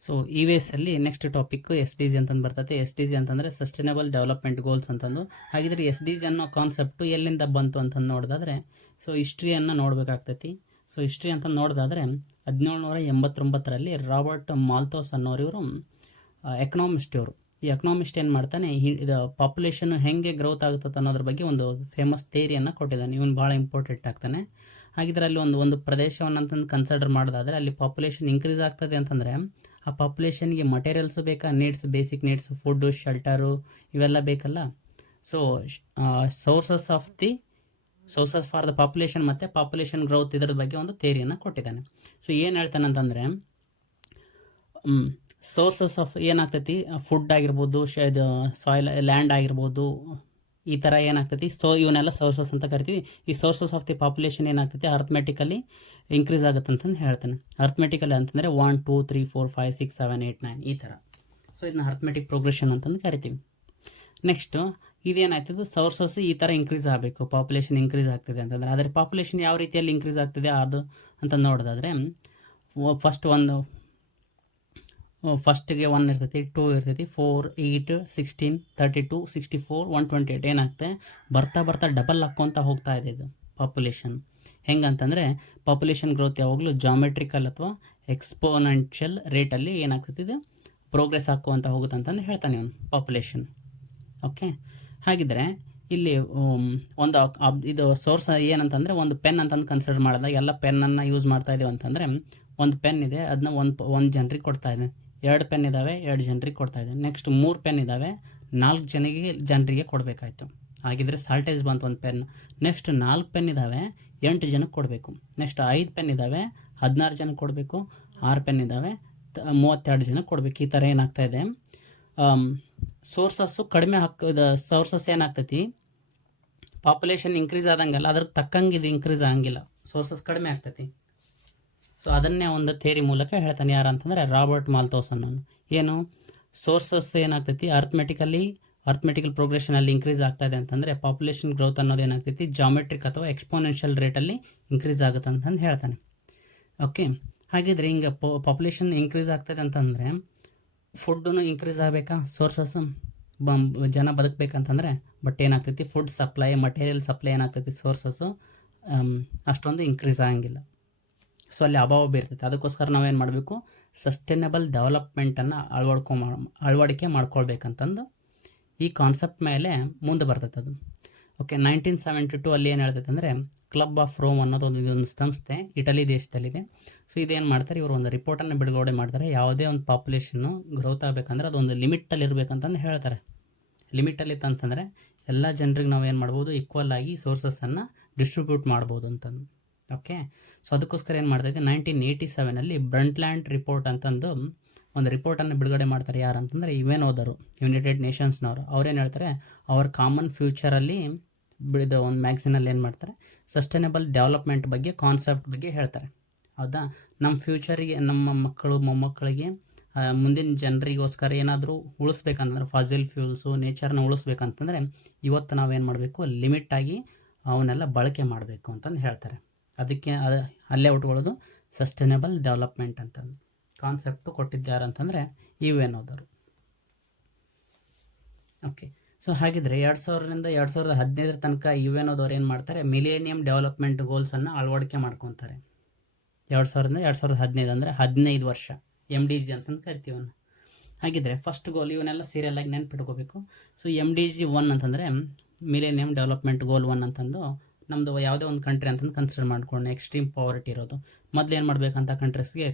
So E V ಎಸ್ಸಲ್ಲಿ next topic S D G ಅಂತಂದು ಬರ್ತದೆ. ಎಸ್ ಡಿ ಜಿ ಅಂತಂದರೆ ಸಸ್ಟೈನಬಲ್ ಡೆವಲಪ್ಮೆಂಟ್ ಗೋಲ್ಸ್ ಅಂತಂದು. ಹಾಗಿದ್ರೆ ಎಸ್ ಡಿ ಜಿ ಅನ್ನೋ ಕಾನ್ಸೆಪ್ಟು ಎಲ್ಲಿಂದ ಬಂತು ಅಂತಂದು ನೋಡೋದಾದರೆ ಸೊ ಹಿಸ್ಟ್ರಿಯನ್ನು ನೋಡಬೇಕಾಗ್ತೈತಿ. ಸೊ ಹಿಸ್ಟ್ರಿ ಅಂತ ನೋಡೋದಾದರೆ 1789ರಲ್ಲಿ ರಾಬರ್ಟ್ ಮಾಲ್ಥೋಸ್ ಅನ್ನೋರು ಇವರು ಎಕನಾಮಿಸ್ಟ್ ಇವರು. ಈ ಎಕನಾಮಿಸ್ಟ್ ಏನು ಮಾಡ್ತಾನೆ, ಇದು ಪಾಪ್ಯುಲೇಷನ್ ಹೆಂಗೆ ಗ್ರೋತ್ ಆಗುತ್ತದೆ ಅನ್ನೋದ್ರ ಬಗ್ಗೆ ಒಂದು ಫೇಮಸ್ ಥಿಯರಿಯನ್ನು ಕೊಟ್ಟಿದ್ದಾನೆ. ಇವನು ಭಾಳ ಇಂಪಾರ್ಟೆಂಟ್ ಆಗ್ತಾನೆ. ಹಾಗಿದ್ರೆ ಅಲ್ಲಿ ಒಂದು ಪ್ರದೇಶವನ್ನು ಅಂತಂದು ಕನ್ಸಿಡರ್ ಮಾಡೋದಾದರೆ ಅಲ್ಲಿ ಪಾಪ್ಯುಲೇಷನ್ ಇನ್ಕ್ರೀಸ್ ಆಗ್ತದೆ ಅಂತಂದರೆ ಆ ಪಾಪ್ಯುಲೇಷನ್ಗೆ ಮಟೀರಿಯಲ್ಸು ಬೇಕಾ, needs, basic needs, food, shelter ಇವೆಲ್ಲ ಬೇಕಲ್ಲ. So sources for the population ಮತ್ತು ಪಾಪ್ಯುಲೇಷನ್ ಗ್ರೋತ್ ಇದರ ಬಗ್ಗೆ ಒಂದು ಥಿಯರಿಯನ್ನು ಕೊಟ್ಟಿದ್ದಾನೆ. ಸೊ ಏನು ಹೇಳ್ತಾನೆ ಅಂತಂದರೆ ಸೋರ್ಸಸ್ ಆಫ್ ಏನಾಗ್ತೈತಿ, ಫುಡ್ ಆಗಿರ್ಬೋದು, ಇದು ಸಾಯಿಲ್, ಲ್ಯಾಂಡ್ ಆಗಿರ್ಬೋದು, ಈ ಥರ ಏನಾಗ್ತೈತಿ. ಸೊ ಇವನ್ನೆಲ್ಲ ಸೋರ್ಸಸ್ ಅಂತ ಕರಿತೀವಿ. ಈ ಸೋರ್ಸಸ್ ಆಫ್ ದಿ ಪಾಪ್ಯುಲೇಷನ್ ಏನಾಗ್ತೈತಿ ಅರ್ಥಮೆಟಿಕಲಿ ಇನ್ಕ್ರೀಸ್ ಆಗುತ್ತೆ ಅಂತಂದು ಹೇಳ್ತಾನೆ. ಅರ್ಥಮೆಟಿಕಲಿ ಅಂತಂದರೆ 1 2 3 4 5 6 7 8 9 ಈ ಥರ. ಸೊ ಇದನ್ನ ಅರ್ಥಮೆಟಿಕ್ ಪ್ರೋಗ್ರೆಷನ್ ಅಂತಂದು ಕರಿತೀವಿ. ನೆಕ್ಸ್ಟು ಇದೇನಾಗ್ತದೆ, ಸೋರ್ಸಸ್ ಈ ಥರ ಇನ್ಕ್ರೀಸ್ ಆಗಬೇಕು, ಪಾಪ್ಯುಲೇಷನ್ ಇನ್ಕ್ರೀಸ್ ಆಗ್ತದೆ ಅಂತಂದರೆ. ಆದರೆ ಪಾಪ್ಯುಲೇಷನ್ ಯಾವ ರೀತಿಯಲ್ಲಿ ಇನ್ಕ್ರೀಸ್ ಆಗ್ತದೆ ಅದು ಅಂತ ನೋಡೋದಾದರೆ ಫಸ್ಟಿಗೆ 1 ಇರ್ತೈತಿ, 2 ಇರ್ತೈತಿ, 4 8 16 32 64 128 ಏನಾಗ್ತದೆ, ಬರ್ತಾ ಡಬಲ್ ಹಾಕ್ಕೊಂತ ಹೋಗ್ತಾ ಇದೆ ಇದು ಪಾಪ್ಯುಲೇಷನ್. ಹೆಂಗಂತಂದರೆ ಪಾಪ್ಯುಲೇಷನ್ ಗ್ರೋತ್ ಯಾವಾಗಲೂ ಜಾಮೆಟ್ರಿಕಲ್ ಅಥವಾ ಎಕ್ಸ್ಪೋನೆನ್ಷಿಯಲ್ ರೇಟಲ್ಲಿ ಏನಾಗ್ತದೆ, ಇದು ಪ್ರೋಗ್ರೆಸ್ ಹಾಕುವಂತ ಹೋಗುತ್ತೆ ಅಂತಂದು ಹೇಳ್ತಾನೆ ಇವನು ಪಾಪ್ಯುಲೇಷನ್. ಓಕೆ, ಹಾಗಿದ್ರೆ ಇಲ್ಲಿ ಇದು ಸೋರ್ಸ್ ಏನಂತಂದರೆ ಒಂದು ಪೆನ್ ಅಂತಂದು ಕನ್ಸಿಡರ್ ಮಾಡಿದಾಗ ಎಲ್ಲ ಪೆನ್ನನ್ನು ಯೂಸ್ ಮಾಡ್ತಾ ಇದ್ದೀವಿ ಅಂತಂದರೆ ಒಂದು ಪೆನ್ ಇದೆ, ಅದನ್ನ ಒಂದು ಜನರಿಗೆ ಕೊಡ್ತಾ ಇದೆ. 2 ಪೆನ್ ಇದ್ದಾವೆ, 2 ಜನರಿಗೆ ಕೊಡ್ತಾ ಇದೆ. ನೆಕ್ಸ್ಟ್ 3 ಪೆನ್ ಇದ್ದಾವೆ, 4 ಜನರಿಗೆ ಕೊಡಬೇಕಾಯ್ತು. ಹಾಗಿದ್ರೆ ಸಾಲ್ಟೇಜ್ ಬಂತು ಒಂದು ಪೆನ್. ನೆಕ್ಸ್ಟ್ 4 ಪೆನ್ ಇದ್ದಾವೆ, 8 ಜನಕ್ಕೆ ಕೊಡಬೇಕು. ನೆಕ್ಸ್ಟ್ 5 ಪೆನ್ ಇದ್ದಾವೆ, 16 ಜನಕ್ಕೆ ಕೊಡಬೇಕು. 6 ಪೆನ್ ಇದ್ದಾವೆ, 32 ಜನಕ್ಕೆ ಕೊಡಬೇಕು. ಈ ಥರ ಏನಾಗ್ತಾ ಇದೆ, ಸೋರ್ಸಸ್ಸು ಕಡಿಮೆ ಸೋರ್ಸಸ್ ಏನಾಗ್ತೈತಿ, ಪಾಪ್ಯುಲೇಷನ್ ಇನ್ಕ್ರೀಸ್ ಆದಂಗಲ್ಲ ಅದ್ರ ತಕ್ಕಂಗೆ ಇದು ಇನ್ಕ್ರೀಸ್ ಆಗಂಗಿಲ್ಲ, ಸೋರ್ಸಸ್ ಕಡಿಮೆ ಆಗ್ತೈತಿ. ಸೊ ಅದನ್ನೇ ಒಂದು ಥಿಯರಿ ಮೂಲಕ ಹೇಳ್ತಾನೆ. ಯಾರು ಅಂತಂದರೆ ರಾಬರ್ಟ್ ಮಾಲ್ಥೋಸ್ ಅನ್ನೋನು. ಏನು ಸೋರ್ಸಸ್ ಏನಾಗ್ತೈತಿ ಅರ್ಥಮೆಟಿಕಲ್ ಪ್ರೋಗ್ರೆಷನಲ್ಲಿ ಇನ್ಕ್ರೀಸ್ ಆಗ್ತಾ ಇದೆ ಅಂತಂದರೆ ಪಾಪ್ಯುಲೇಷನ್ ಗ್ರೋತ್ ಅನ್ನೋದು ಏನಾಗ್ತೈತಿ ಜಾಮೆಟ್ರಿಕ್ ಅಥವಾ ಎಕ್ಸ್ಪೋನೆನ್ಷಿಯಲ್ ರೇಟಲ್ಲಿ ಇನ್ಕ್ರೀಸ್ ಆಗುತ್ತೆ ಅಂತಂದು ಹೇಳ್ತಾನೆ. ಓಕೆ, ಹಾಗಿದ್ರೆ ಹಿಂಗೆ ಪಾಪ್ಯುಲೇಷನ್ ಇನ್ಕ್ರೀಸ್ ಆಗ್ತದೆ ಅಂತಂದರೆ ಫುಡ್ಡು ಇನ್ಕ್ರೀಸ್ ಆಗಬೇಕಾ, ಸೋರ್ಸಸ್ ಜನ ಬದುಕಬೇಕಂತಂದರೆ. ಬಟ್ ಏನಾಗ್ತೈತಿ, ಫುಡ್ ಸಪ್ಲೈ, ಮಟೀರಿಯಲ್ ಸಪ್ಲೈ ಏನಾಗ್ತೈತಿ, ಸೋರ್ಸಸ್ಸು ಅಷ್ಟೊಂದು ಇನ್ಕ್ರೀಸ್ ಆಗಂಗಿಲ್ಲ. ಸೊ ಅಲ್ಲಿ ಅಭಾವ ಬೀರ್ತೈತೆ. ಅದಕ್ಕೋಸ್ಕರ ನಾವೇನು ಮಾಡಬೇಕು, ಸಸ್ಟೈನಬಲ್ ಡೆವಲಪ್ಮೆಂಟನ್ನು ಅಳವಡಿಕೆ ಮಾಡ್ಕೊಳ್ಬೇಕಂತಂದು ಈ ಕಾನ್ಸೆಪ್ಟ್ ಮೇಲೆ ಮುಂದೆ ಬರ್ತೈತೆ ಅದು. ಓಕೆ, 1972 ಅಲ್ಲಿ ಏನು ಹೇಳ್ತೈತೆ ಅಂದರೆ ಕ್ಲಬ್ ಆಫ್ ರೋಮ್ ಅನ್ನೋದು ಒಂದು ಸಂಸ್ಥೆ ಇಟಲಿ ದೇಶದಲ್ಲಿದೆ. ಸೊ ಇದೇನು ಮಾಡ್ತಾರೆ, ಇವರು ಒಂದು ರಿಪೋರ್ಟನ್ನು ಬಿಡುಗಡೆ ಮಾಡ್ತಾರೆ. ಯಾವುದೇ ಒಂದು ಪಾಪ್ಯುಲೇಷನ್ನು ಗ್ರೋತ್ ಆಗಬೇಕಂದ್ರೆ ಅದೊಂದು ಲಿಮಿಟಲ್ಲಿ ಇರಬೇಕಂತಂದು ಹೇಳ್ತಾರೆ. ಲಿಮಿಟಲ್ಲಿ ಇತ್ತಂತಂದರೆ ಎಲ್ಲ ಜನರಿಗೆ ನಾವೇನು ಮಾಡ್ಬೋದು, ಈಕ್ವಲ್ ಆಗಿ ಸೋರ್ಸಸ್ಸನ್ನು ಡಿಸ್ಟ್ರಿಬ್ಯೂಟ್ ಮಾಡ್ಬೋದು ಅಂತಂದು. ಓಕೆ, ಸೊ ಅದಕ್ಕೋಸ್ಕರ ಏನು ಮಾಡ್ತಾಯಿದೆ, 1987 ಬ್ರಂಟ್ಲ್ಯಾಂಡ್ ರಿಪೋರ್ಟ್ ಅಂತಂದು ಒಂದು ರಿಪೋರ್ಟನ್ನು ಬಿಡುಗಡೆ ಮಾಡ್ತಾರೆ. ಯಾರು ಅಂತಂದರೆ ಇವೇನು ಓದರು, ಯುನೈಟೆಡ್ ನೇಷನ್ಸ್ನವರು. ಅವ್ರೇನು ಹೇಳ್ತಾರೆ, ಅವರ ಕಾಮನ್ ಫ್ಯೂಚರಲ್ಲಿ ಬಿಡಿದ ಒಂದು ಮ್ಯಾಗ್ಝಿನಲ್ಲಿ ಏನು ಮಾಡ್ತಾರೆ, ಸಸ್ಟೈನಬಲ್ ಡೆವಲಪ್ಮೆಂಟ್ ಬಗ್ಗೆ, ಕಾನ್ಸೆಪ್ಟ್ ಬಗ್ಗೆ ಹೇಳ್ತಾರೆ. ಹೌದಾ, ನಮ್ಮ ಫ್ಯೂಚರಿಗೆ, ನಮ್ಮ ಮಕ್ಕಳು ಮೊಮ್ಮಕ್ಕಳಿಗೆ, ಮುಂದಿನ ಜನರಿಗೋಸ್ಕರ ಏನಾದರೂ ಉಳಿಸ್ಬೇಕಂತಂದ್ರೆ ಫಾಸಿಲ್ ಫ್ಯೂಲ್ಸು, ನೇಚರ್ನ ಉಳಿಸ್ಬೇಕಂತಂದರೆ ಇವತ್ತು ನಾವೇನು ಮಾಡಬೇಕು, ಲಿಮಿಟಾಗಿ ಅವನ್ನೆಲ್ಲ ಬಳಕೆ ಮಾಡಬೇಕು ಅಂತಂದು ಹೇಳ್ತಾರೆ. ಅದಕ್ಕೆ ಅಲ್ಲೇ ಉಟ್ಕೊಳ್ಳೋದು ಸಸ್ಟೈನಬಲ್ ಡೆವಲಪ್ಮೆಂಟ್ ಅಂತಂದು ಕಾನ್ಸೆಪ್ಟು ಕೊಟ್ಟಿದ್ದಾರೆ ಅಂತಂದರೆ ಇವೇನೋದರು. ಓಕೆ, ಸೊ ಹಾಗಿದ್ರೆ 2000ರಿಂದ 2015 ತನಕ ಇವೇನೋದವ್ರು ಏನು ಮಾಡ್ತಾರೆ, ಮಿಲೇನಿಯಂ ಡೆವಲಪ್ಮೆಂಟ್ ಗೋಲ್ಸನ್ನು ಅಳವಡಿಕೆ ಮಾಡ್ಕೊತಾರೆ. 2000ರಿಂದ 2015 ಅಂದರೆ 15 ವರ್ಷ, MDG ಅಂತಂದು ಕರಿತೀವನ್ನ. ಹಾಗಿದ್ರೆ ಫಸ್ಟ್ ಗೋಲ್ ಇವನ್ನೆಲ್ಲ ಸೀರಿಯಲ್ ಆಗಿ ನೆನ್ಪಿಟ್ಕೋಬೇಕು. ಸೊ MDG 1 ಅಂತಂದರೆ ಮಿಲೇನಿಯಂ ಡೆವಲಪ್ಮೆಂಟ್ ಗೋಲ್ 1 ಅಂತಂದು ನಮ್ಮದು ಯಾವುದೇ ಒಂದು ಕಂಟ್ರಿ ಅಂತಂದು ಕನ್ಸಿಡರ್ ಮಾಡ್ಕೊಂಡು ಎಕ್ಸ್ಟ್ರೀಮ್ ಪಾವರ್ಟಿ ಇರೋದು. ಮೊದಲು ಏನು ಮಾಡಬೇಕಂತ ಕಂಟ್ರೀಸ್ಗೆ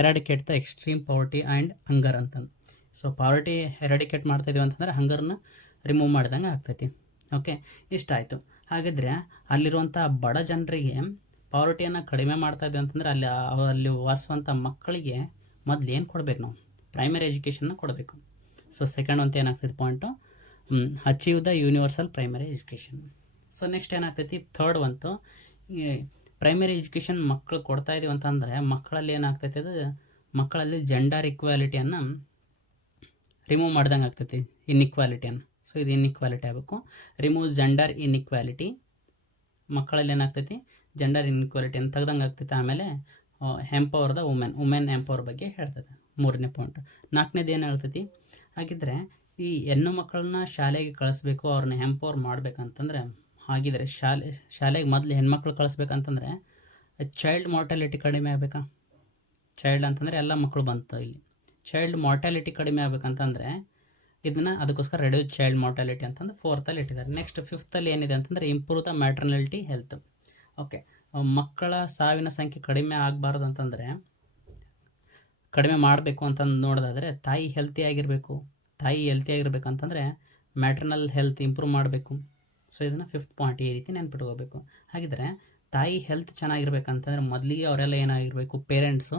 eradicate the extreme poverty and hunger ಅಂತಂದು. ಸೊ ಪಾವರ್ಟಿ ಎರಾಡಿಕೇಟ್ ಮಾಡ್ತಾಯಿದ್ದೀವಿ ಅಂತಂದರೆ ಹಂಗರ್ನ ರಿಮೂವ್ ಮಾಡಿದಂಗೆ ಆಗ್ತೈತಿ. ಓಕೆ, ಇಷ್ಟ ಆಯಿತು. ಹಾಗಿದ್ರೆ ಅಲ್ಲಿರುವಂಥ ಬಡ ಜನರಿಗೆ ಪಾವರ್ಟಿಯನ್ನು ಕಡಿಮೆ ಮಾಡ್ತಾಯಿದ್ದೀವಿ ಅಂತಂದರೆ ಅಲ್ಲಿ ವಾಸಿಸುವಂಥ ಮಕ್ಕಳಿಗೆ ಮೊದಲು ಏನು ಕೊಡಬೇಕು, ನಾವು ಪ್ರೈಮರಿ ಎಜುಕೇಷನ್ನ ಕೊಡಬೇಕು. ಸೊ ಸೆಕೆಂಡ್ ಅಂತ ಏನಾಗ್ತೈತಿ point, achieve the universal primary education. So next ಏನಾಗ್ತೈತಿ, ಥರ್ಡ್ ಬಂತು, ಪ್ರೈಮರಿ ಎಜುಕೇಷನ್ ಮಕ್ಕಳು ಕೊಡ್ತಾ ಇದೀವಿ ಅಂತಂದರೆ ಮಕ್ಕಳಲ್ಲಿ ಏನಾಗ್ತೈತಿ, ಅದು ಮಕ್ಕಳಲ್ಲಿ ಜೆಂಡರ್ ಇಕ್ವಾಲಿಟಿಯನ್ನು ರಿಮೂವ್ ಮಾಡ್ದಂಗೆ ಆಗ್ತೈತಿ, ಇನ್ಇಕ್ವಾಲಿಟಿಯನ್ನು. ಸೊ ಇದು ಇನ್ಇಕ್ವಾಲಿಟಿ ಆಗಬೇಕು. ರಿಮೂವ್ ಜೆಂಡರ್ ಇನ್ಇಕ್ವಾಲಿಟಿ, ಮಕ್ಕಳಲ್ಲಿ ಏನಾಗ್ತೈತಿ, ಜೆಂಡರ್ ಇನ್ಇಕ್ವಾಲಿಟಿಯನ್ನು ತೆಗ್ದಂಗೆ ಆಗ್ತೈತಿ. ಆಮೇಲೆ ಎಂಪವರ್ ದ ವುಮೆನ್ ಎಂಪವರ್ ಬಗ್ಗೆ ಹೇಳ್ತದೆ 3ನೇ ಪಾಯಿಂಟ್. 4ನೇದು ಏನು ಹೇಳ್ತೈತಿ, ಹಾಗಿದ್ರೆ ಈ ಹೆಣ್ಣು ಮಕ್ಕಳನ್ನ ಶಾಲೆಗೆ ಕಳಿಸ್ಬೇಕು, ಅವ್ರನ್ನ ಎಂಪವರ್ ಮಾಡ್ಬೇಕಂತಂದ್ರೆ, ಹಾಗಿದ್ರೆ ಶಾಲೆಗೆ ಮೊದಲು ಹೆಣ್ಮಕ್ಳು ಕಳಿಸ್ಬೇಕಂತಂದ್ರೆ ಚೈಲ್ಡ್ ಮಾರ್ಟಾಲಿಟಿ ಕಡಿಮೆ ಆಗಬೇಕಾ? ಚೈಲ್ಡ್ ಅಂತಂದರೆ ಎಲ್ಲ ಮಕ್ಕಳು ಬಂತು ಇಲ್ಲಿ. ಚೈಲ್ಡ್ ಮಾರ್ಟಾಲಿಟಿ ಕಡಿಮೆ ಆಗ್ಬೇಕಂತಂದರೆ ಇದನ್ನು ಅದಕ್ಕೋಸ್ಕರ ರೆಡ್ಯೂಸ್ ಚೈಲ್ಡ್ ಮಾರ್ಟಾಲಿಟಿ ಅಂತಂದು 4ರಲ್ಲಿ ಇಟ್ಟಿದ್ದಾರೆ. ನೆಕ್ಸ್ಟ್ 5ರಲ್ಲಿ ಏನಿದೆ ಅಂತಂದರೆ ಇಂಪ್ರೂವ್ ದ ಮ್ಯಾಟರ್ನಾಲಿಟಿ ಹೆಲ್ತ್. ಓಕೆ, ಮಕ್ಕಳ ಸಾವಿನ ಸಂಖ್ಯೆ ಕಡಿಮೆ ಆಗಬಾರ್ದು ಅಂತಂದರೆ, ಕಡಿಮೆ ಮಾಡಬೇಕು ಅಂತಂದು ನೋಡೋದಾದರೆ ತಾಯಿ ಹೆಲ್ತಿಯಾಗಿರಬೇಕು. ತಾಯಿ ಹೆಲ್ತಿಯಾಗಿರ್ಬೇಕಂತಂದರೆ ಮ್ಯಾಟ್ರನಲ್ ಹೆಲ್ತ್ ಇಂಪ್ರೂವ್ ಮಾಡಬೇಕು. ಸೊ ಇದನ್ನು 5th ಪಾಯಿಂಟ್ ಈ ರೀತಿ ನೆನ್ಪಿಟ್ಕೋಬೇಕು. ಹಾಗಿದ್ರೆ ತಾಯಿ ಹೆಲ್ತ್ ಚೆನ್ನಾಗಿರ್ಬೇಕಂತಂದರೆ ಮೊದಲಿಗೆ ಅವರೆಲ್ಲ ಏನಾಗಿರಬೇಕು, ಪೇರೆಂಟ್ಸು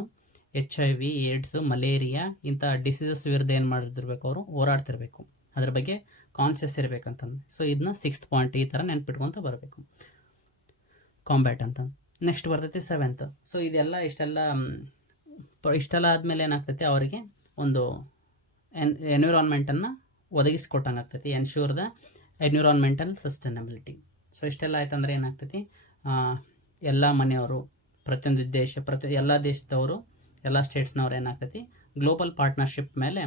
HIV, ಏಡ್ಸು, ಮಲೇರಿಯಾ ಇಂಥ ಡಿಸೀಸಸ್ ವಿರುದ್ಧ ಏನು ಮಾಡಿರ್ಬೇಕು, ಅವರು ಹೋರಾಡ್ತಿರ್ಬೇಕು, ಅದ್ರ ಬಗ್ಗೆ ಕಾನ್ಷಿಯಸ್ ಇರಬೇಕಂತಂದು. ಸೊ ಇದನ್ನ 6th ಪಾಯಿಂಟ್ ಈ ಥರ ನೆನ್ಪಿಟ್ಕೊತ ಬರಬೇಕು, ಕಾಂಬ್ಯಾಟ್ ಅಂತ. ನೆಕ್ಸ್ಟ್ ಬರ್ತೈತಿ 7th. ಸೊ ಇದೆಲ್ಲ ಇಷ್ಟೆಲ್ಲ ಆದಮೇಲೆ ಏನಾಗ್ತೈತಿ, ಅವರಿಗೆ ಒಂದು ಎನ್ವಿರಾನ್ಮೆಂಟನ್ನು ಒದಗಿಸ್ಕೊಟ್ಟಂಗೆ ಆಗ್ತೈತಿ, ensure the environmental sustainability. So ಇಷ್ಟೆಲ್ಲ ಆಯ್ತಂದ್ರೆ ಏನಾಗ್ತೈತಿ, ಎಲ್ಲ ಮನೆಯವರು, ಎಲ್ಲ ದೇಶದವರು, ಎಲ್ಲ ಸ್ಟೇಟ್ಸ್ನವ್ರು ಏನಾಗ್ತೈತಿ ಗ್ಲೋಬಲ್ ಪಾರ್ಟ್ನರ್ಶಿಪ್ ಮೇಲೆ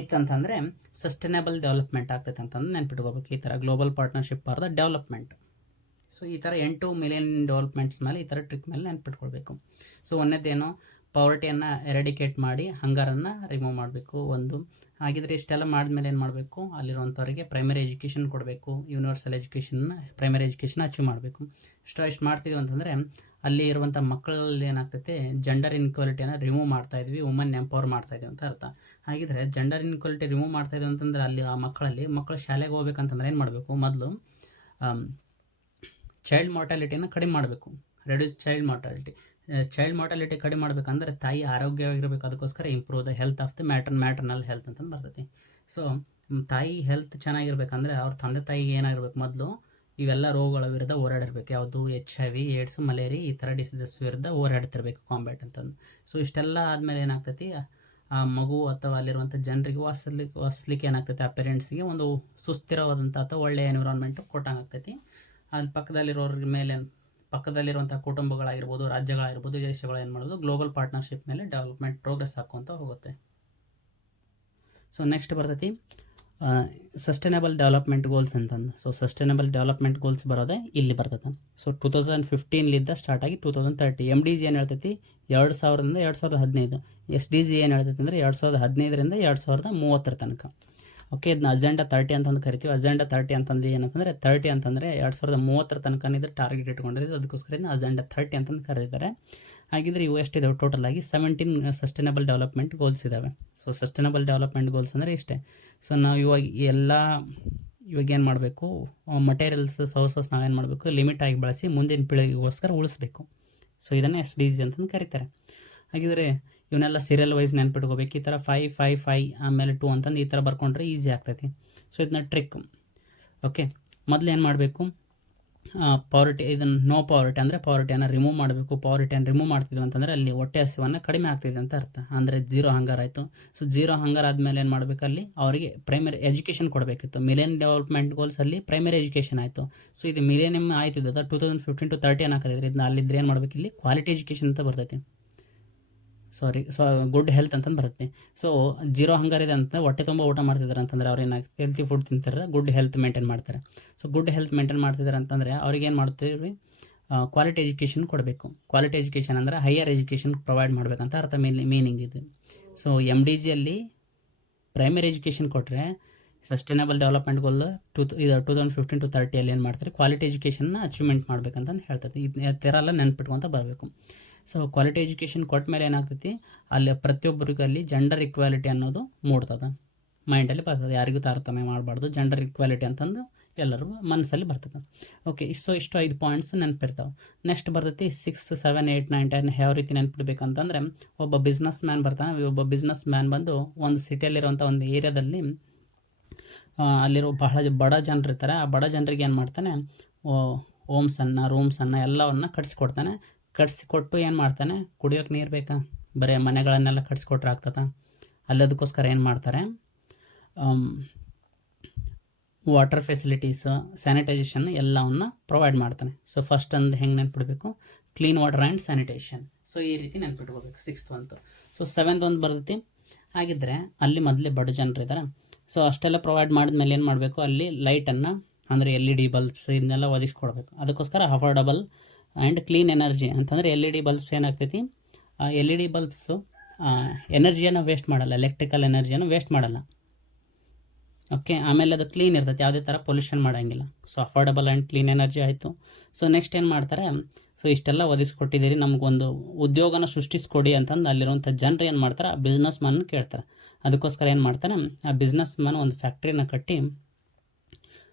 ಇತ್ತಂತಂದರೆ ಸಸ್ಟೈನಬಲ್ ಡೆವಲಪ್ಮೆಂಟ್ ಆಗ್ತೈತೆ ಅಂತಂದು ನೆನ್ಪಿಟ್ಕೋಬೇಕು. ಈ ಥರ global partnership for the development. So ಈ ಥರ 8 ಮಿಲಿಯನ್ ಡೆವಲಪ್ಮೆಂಟ್ಸ್ ಮೇಲೆ ಈ ಥರ ಟ್ರಿಕ್ ಮೇಲೆ ನೆನ್ಪಿಟ್ಕೊಳ್ಬೇಕು. ಸೊ ಒಂದೇದೇನು, ಪವರ್ಟಿಯನ್ನು ಎರಾಡಿಕೇಟ್ ಮಾಡಿ ಹಂಗರನ್ನು ರಿಮೂವ್ ಮಾಡಬೇಕು ಒಂದು. ಹಾಗಿದ್ರೆ ಇಷ್ಟೆಲ್ಲ ಮಾಡಿದ್ಮೇಲೆ ಏನು ಮಾಡಬೇಕು, ಅಲ್ಲಿರುವಂಥವ್ರಿಗೆ ಪ್ರೈಮರಿ ಎಜುಕೇಷನ್ ಕೊಡಬೇಕು, ಯೂನಿವರ್ಸಲ್ ಪ್ರೈಮರಿ ಎಜುಕೇಷನ್ ಅಚೀವ್ ಮಾಡಬೇಕು. ಇಷ್ಟು ಮಾಡ್ತಿದ್ವಿ ಅಂತಂದರೆ ಅಲ್ಲಿ ಇರುವಂಥ ಮಕ್ಕಳಲ್ಲಿ ಏನಾಗ್ತೈತೆ, ಜೆಂಡರ್ ಇನ್ಕ್ವಾಲಿಟಿಯನ್ನು ರಿಮೂವ್ ಮಾಡ್ತಾಯಿದ್ವಿ, ವುಮನ್ ಎಂಪವರ್ ಮಾಡ್ತಾಯಿದ್ವಿ ಅಂತ ಅರ್ಥ. ಹಾಗಿದ್ರೆ ಜೆಂಡರ್ ಇನ್ಕ್ವಾಲಿಟಿ ರಿಮೂವ್ ಮಾಡ್ತಾಯಿದ್ವಿ ಅಂತಂದರೆ ಅಲ್ಲಿ ಆ ಮಕ್ಕಳು ಶಾಲೆಗೆ ಹೋಗ್ಬೇಕಂತಂದ್ರೆ ಏನು ಮಾಡಬೇಕು, ಮೊದಲು ಚೈಲ್ಡ್ ಮಾರ್ಟಾಲಿಟಿನ ಕಡಿಮೆ ಮಾಡಬೇಕು, ರೆಡ್ಯೂಸ್ ಚೈಲ್ಡ್ ಮಾರ್ಟಾಲಿಟಿ ಕಡಿಮೆ ಮಾಡಬೇಕಂದ್ರೆ ತಾಯಿ ಆರೋಗ್ಯವಾಗಿರಬೇಕು. ಅದಕ್ಕೋಸ್ಕರ improve the health of the maternal health ಅಂತಂದು ಬರ್ತೈತಿ. ಸೊ ತಾಯಿ ಹೆಲ್ತ್ ಚೆನ್ನಾಗಿರ್ಬೇಕಂದ್ರೆ ಅವ್ರ ತಂದೆ ತಾಯಿಗೆ ಏನಾಗಿರ್ಬೇಕು, ಮೊದಲು ಇವೆಲ್ಲ ರೋಗಗಳ ವಿರುದ್ಧ ಹೋರಾಡಿರ್ಬೇಕು. ಯಾವುದು HIV, ಏಡ್ಸು, ಮಲೇರಿಯಾ ಈ ಥರ ಡಿಸೀಸಸ್ ವಿರುದ್ಧ ಹೋರಾಡ್ತಿರ್ಬೇಕು, ಕಾಂಬ್ಯಾಟ್ ಅಂತಂದು. ಸೊ ಇಷ್ಟೆಲ್ಲ ಆದಮೇಲೆ ಏನಾಗ್ತೈತಿ, ಆ ಮಗು ಅಥವಾ ಅಲ್ಲಿರುವಂಥ ಜನರಿಗೆ ವಾಸಿಸ್ಲಿಕ್ಕೆ ಏನಾಗ್ತೈತಿ, ಆ ಪೇರೆಂಟ್ಸ್ಗೆ ಒಂದು ಸುಸ್ಥಿರವಾದಂಥ ಅಥವಾ ಒಳ್ಳೆಯ ಎನ್ವಿರಾನ್ಮೆಂಟ್ ಕೊಟ್ಟಂಗೆ ಆಗ್ತೈತಿ. ಅಲ್ಲಿ ಪಕ್ಕದಲ್ಲಿರುವಂಥ ಕುಟುಂಬಗಳಾಗಿರ್ಬೋದು, ರಾಜ್ಯಗಳಾಗಿರ್ಬೋದು, ದೇಶಗಳು ಏನು ಮಾಡೋದು, ಗ್ಲೋಬಲ್ ಪಾರ್ಟ್ನರ್ಶಿಪ್ ಮೇಲೆ ಡೆವಲಪ್ಮೆಂಟ್ ಪ್ರೋಗ್ರೆಸ್ ಹಾಕ್ಕೊಂತ ಹೋಗುತ್ತೆ. ಸೊ ನೆಕ್ಸ್ಟ್ ಬರ್ತೈತಿ ಸಸ್ಟೈನಬಲ್ ಡೆವಲಪ್ಮೆಂಟ್ ಗೋಲ್ಸ್ ಅಂತಂದು. ಸೊ ಸಸ್ಟೈನಬಲ್ ಡೆವಲಪ್ಮೆಂಟ್ ಗೋಲ್ಸ್ ಬರೋದೇ ಇಲ್ಲಿ ಬರ್ತೈತೆ. ಸೊ 2015 ಸ್ಟಾರ್ಟ್ ಆಗಿ 2030. MDG ಏನು ಹೇಳ್ತೈತಿ, 2000ರಿಂದ 2015. SDG ಏನು ಹೇಳ್ತೈತಿ ಅಂದರೆ 2015ರಿಂದ 2030 ತನಕ. ಓಕೆ, ಇದನ್ನ ಅಜೆಂಡಾ 30 ಅಂತಂದು ಕರಿತೀವಿ. ಅಜೆಂಡಾ 30 ಅಂತಂದು ಏನಂತಂದರೆ 30 ಅಂತಂದರೆ 2030 ತನಕ ಇದು ಟಾರ್ಗೆಟ್ ಇಟ್ಕೊಂಡಿರೋದು, ಅದಕ್ಕೋಸ್ಕರ ಇದನ್ನ ಅಜೆಂಡಾ 30 ಅಂತಂದು ಕರೀತಾರೆ. ಹಾಗಿದ್ರೆ ಇವು ಎಷ್ಟಿದಾವೆ, ಟೋಟಲ್ ಆಗಿ 17 ಸಸ್ಟೈನಬಲ್ ಡೆವಲಪ್ಮೆಂಟ್ ಗೋಲ್ಸ್ ಇದ್ದಾವೆ. ಸೊ ಸಸ್ಟೈನಬಲ್ ಡೆವಲಪ್ಮೆಂಟ್ ಗೋಲ್ಸ್ ಅಂದರೆ ಇಷ್ಟೇ. ಸೊ ನಾವು ಇವಾಗ ಏನು ಮಾಡಬೇಕು, ಮಟೀರಿಯಲ್ಸ್ ಸೋರ್ಸಸ್ ನಾವೇನು ಮಾಡಬೇಕು, ಲಿಮಿಟ್ ಆಗಿ ಬಳಸಿ ಮುಂದಿನ ಪೀಳಿಗೆಗೋಸ್ಕರ ಉಳಿಸ್ಬೇಕು. ಸೊ ಇದನ್ನು SDG ಅಂತಂದು ಕರೀತಾರೆ. ಹಾಗಿದ್ರೆ ಇವನ್ನೆಲ್ಲ ಸೀರಿಯಲ್ ವೈಸ್ ನೆನ್ಪಿಟ್ಕೋಬೇಕು. ಈ ಥರ 5, 5, 5 ಆಮೇಲೆ 2 ಅಂತಂದು ಈ ಥರ ಬರ್ಕೊಂಡ್ರೆ ಈಸಿ ಆಗ್ತೈತಿ. ಸೊ ಇದನ್ನ ಟ್ರಿಕ್. ಓಕೆ, ಮೊದಲು ಏನು ಮಾಡಬೇಕು, ಪಾವರ್ಟಿ, ಇದನ್ನು ನೋ ಪಾವರ್ಟಿ ಅಂದರೆ ಪಾವರ್ಟಿಯನ್ನು ರಿಮೂವ್ ಮಾಡಬೇಕು. ಪಾವರ್ಟಿಯನ್ನು ರಿಮೂವ್ ಮಾಡ್ತಿದ್ವಿ ಅಂತಂದರೆ ಅಲ್ಲಿ ಹೊಟ್ಟೆ ಹಸಿವನ್ನು ಕಡಿಮೆ ಆಗ್ತಿದೆ ಅಂತ ಅರ್ಥ, ಅಂದರೆ 0 ಹಂಗರ್ ಆಯಿತು. ಸೊ 0 ಹಂಗರ್ ಆದಮೇಲೆ ಏನು ಮಾಡಬೇಕು, ಅಲ್ಲಿ ಅವರಿಗೆ ಪ್ರೈಮರಿ ಎಜುಕೇಷನ್ ಕೊಡಬೇಕಿತ್ತು. ಮಿಲಿಯನ್ ಡೆವಲಪ್ಮೆಂಟ್ ಗೋಲ್ಸಲ್ಲಿ ಪ್ರೈಮರಿ ಎಜುಕೇಷನ್ ಆಯಿತು. ಸೊ ಇದು ಮಿಲಿಯನಿಯಮ್ ಆಯ್ತಿದ್ದು 2015 to 30 ಹಾಕಿದ್ರೆ ಇದನ್ನ ಅಲ್ಲಿದ್ದರೆ ಏನು ಮಾಡಬೇಕು, ಇಲ್ಲಿ ಕ್ವಾಲಿಟಿ ಎಜುಕೇಷನ್ ಅಂತ ಬರ್ತೈತಿ. ಗುಡ್ ಹೆಲ್ತ್ ಅಂತಂದು ಬರುತ್ತೆ. ಸೊ 0 ಹಂಗರ್ ಇದೆ ಅಂತ ಹೊಟ್ಟೆ ತುಂಬ ಊಟ ಮಾಡ್ತಿದ್ದಾರೆ ಅಂತಂದರೆ ಅವ್ರು ಏನಾಗ್ತದೆ, ಹೆಲ್ತಿ ಫುಡ್ ತಿಂತಾರೆ, ಗುಡ್ ಹೆಲ್ತ್ ಮೇಂಟೈನ್ ಮಾಡ್ತಾರೆ. ಸೊ ಗುಡ್ ಹೆಲ್ತ್ ಮೇಂಟೈನ್ ಮಾಡ್ತಿದ್ದಾರೆ ಅಂತಂದರೆ ಅವ್ರಿಗೆ ಏನು ಮಾಡ್ತೀವಿ, ಕ್ವಾಲಿಟಿ ಎಜುಕೇಷನ್ ಕೊಡಬೇಕು. ಕ್ವಾಲಿಟಿ ಎಜುಕೇಷನ್ ಅಂದರೆ ಹೈಯರ್ ಎಜುಕೇಷನ್ ಪ್ರೊವೈಡ್ ಮಾಡಬೇಕಂತ ಅರ್ಥ, ಮೀನಿಂಗ್ ಇದು. ಸೊ MDGಯಲ್ಲಿ ಪ್ರೈಮರಿ ಎಜುಕೇಷನ್ ಕೊಟ್ಟರೆ ಸಸ್ಟೈನಬಲ್ ಡೆವಲಪ್ಮೆಂಟ್ ಗೋಲ್ 2015 to 30 ಏನು ಮಾಡ್ತಾರೆ, ಕ್ವಾಲಿಟಿ ಎಜುಕೇಷನ್ನ ಅಚೀವ್ಮೆಂಟ್ ಮಾಡ್ಬೇಕಂತಂದು ಹೇಳ್ತೈತಿ. ಇದು ಥರ ಎಲ್ಲ ನೆನ್ಪಿಟ್ಕೊಂತ ಬರಬೇಕು. ಸೊ ಕ್ವಾಲಿಟಿ ಎಜುಕೇಷನ್ ಕೊಟ್ಟ ಮೇಲೆ ಏನಾಗ್ತೈತಿ, ಅಲ್ಲಿ ಪ್ರತಿಯೊಬ್ಬರಿಗೂ ಅಲ್ಲಿ ಜೆಂಡರ್ ಇಕ್ವಾಲಿಟಿ ಅನ್ನೋದು ಮೂಡ್ತದೆ, ಮೈಂಡಲ್ಲಿ ಬರ್ತದೆ. ಯಾರಿಗೂ ತಾರತಮ್ಯ ಮಾಡಬಾರ್ದು, ಜೆಂಡರ್ ಇಕ್ವಾಲಿಟಿ ಅಂತಂದು ಎಲ್ಲರಿಗೂ ಮನಸ್ಸಲ್ಲಿ ಬರ್ತದೆ. ಓಕೆ, ಇಷ್ಟು 5 ಪಾಯಿಂಟ್ಸ್ ನೆನಪಿರ್ತಾವೆ. ನೆಕ್ಸ್ಟ್ ಬರ್ತೈತಿ 6, 7, 8, 9, 10 ಯಾವ ರೀತಿ ನೆನ್ಪಿಡ್ಬೇಕಂತಂದರೆ, ಒಬ್ಬ ಬಿಸ್ನೆಸ್ ಮ್ಯಾನ್ ಬರ್ತಾನೆ. ಒಬ್ಬ ಬಿಸ್ನೆಸ್ ಮ್ಯಾನ್ ಬಂದು ಒಂದು ಸಿಟಿಯಲ್ಲಿರುವಂಥ ಒಂದು ಏರಿಯಾದಲ್ಲಿ ಅಲ್ಲಿರೋ ಬಹಳ ಬಡ ಜನರು ಇರ್ತಾರೆ. ಆ ಬಡ ಜನರಿಗೆ ಏನು ಮಾಡ್ತಾನೆ, ಹೋಮ್ಸನ್ನು, ರೂಮ್ಸನ್ನು ಎಲ್ಲವನ್ನು ಕಟ್ಸಿಕೊಡ್ತಾನೆ. ಕಟ್ಸಿಕೊಟ್ಟು ಏನು ಮಾಡ್ತಾನೆ, ಕುಡಿಯೋಕೆ ನೀರು ಬೇಕಾ, ಬರೀ ಮನೆಗಳನ್ನೆಲ್ಲ ಕಟ್ಸಿಕೊಟ್ರೆ ಆಗ್ತದೆ. ಅಲ್ಲದಕ್ಕೋಸ್ಕರ ಏನು ಮಾಡ್ತಾರೆ, ವಾಟರ್ ಫೆಸಿಲಿಟೀಸ್, ಸ್ಯಾನಿಟೈಸೇಷನ್ ಎಲ್ಲವನ್ನು ಪ್ರೊವೈಡ್ ಮಾಡ್ತಾನೆ. ಸೊ ಫಸ್ಟ್ ಹೆಂಗೆ ನೆನ್ಪಿಡಬೇಕು, clean water and sanitation. So ಈ ರೀತಿ ನೆನ್ಪಿಟ್ಕೋಬೇಕು 6th ಒಂದು. ಸೊ 7th ಒಂದು ಬರ್ತೈತಿ. ಹಾಗಿದ್ರೆ ಅಲ್ಲಿ ಮೊದಲೇ ಬಡ ಜನರು ಇದ್ದಾರೆ. ಸೊ ಅಷ್ಟೆಲ್ಲ ಪ್ರೊವೈಡ್ ಮಾಡಿದ್ಮೇಲೆ ಏನು ಮಾಡಬೇಕು, ಅಲ್ಲಿ ಲೈಟನ್ನು ಅಂದರೆ LED ಬಲ್ಬ್ಸ್ ಇದನ್ನೆಲ್ಲ ಒದಗಿಸ್ಕೊಡ್ಬೇಕು. ಅದಕ್ಕೋಸ್ಕರ ಅಫೋರ್ಡಬಲ್ ಆ್ಯಂಡ್ ಕ್ಲೀನ್ ಎನರ್ಜಿ ಅಂತಂದರೆ LED ಬಲ್ಬ್ಸ್ ಏನಾಗ್ತೈತಿ, LED ಬಲ್ಬ್ಸು ಎನರ್ಜಿಯನ್ನು ವೇಸ್ಟ್ ಮಾಡಲ್ಲ, ಎಲೆಕ್ಟ್ರಿಕಲ್ ಎನರ್ಜಿಯನ್ನು ವೇಸ್ಟ್ ಮಾಡಲ್ಲ. ಓಕೆ, ಆಮೇಲೆ ಅದು ಕ್ಲೀನ್ ಇರ್ತೈತೆ, ಯಾವುದೇ ಥರ ಪೊಲ್ಯೂಷನ್ ಮಾಡೋಂಗಿಲ್ಲ. So affordable and clean energy ಆಯಿತು. ಸೊ ನೆಕ್ಸ್ಟ್ ಏನು ಮಾಡ್ತಾರೆ, ಸೊ ಇಷ್ಟೆಲ್ಲ ಒದಗಿಸ್ಕೊಟ್ಟಿದ್ದೀರಿ, ನಮಗೊಂದು ಉದ್ಯೋಗನ ಸೃಷ್ಟಿಸ್ಕೊಡಿ ಅಂತಂದು ಅಲ್ಲಿರುವಂಥ ಜನರು ಏನು ಮಾಡ್ತಾರೆ, ಆ ಬಿಸ್ನೆಸ್ ಮ್ಯಾನ್ ಕೇಳ್ತಾರೆ. ಅದಕ್ಕೋಸ್ಕರ ಏನು ಮಾಡ್ತಾನೆ, ಆ ಬಿಸ್ನೆಸ್ ಮ್ಯಾನ್ ಒಂದು ಫ್ಯಾಕ್ಟ್ರಿನ ಕಟ್ಟಿ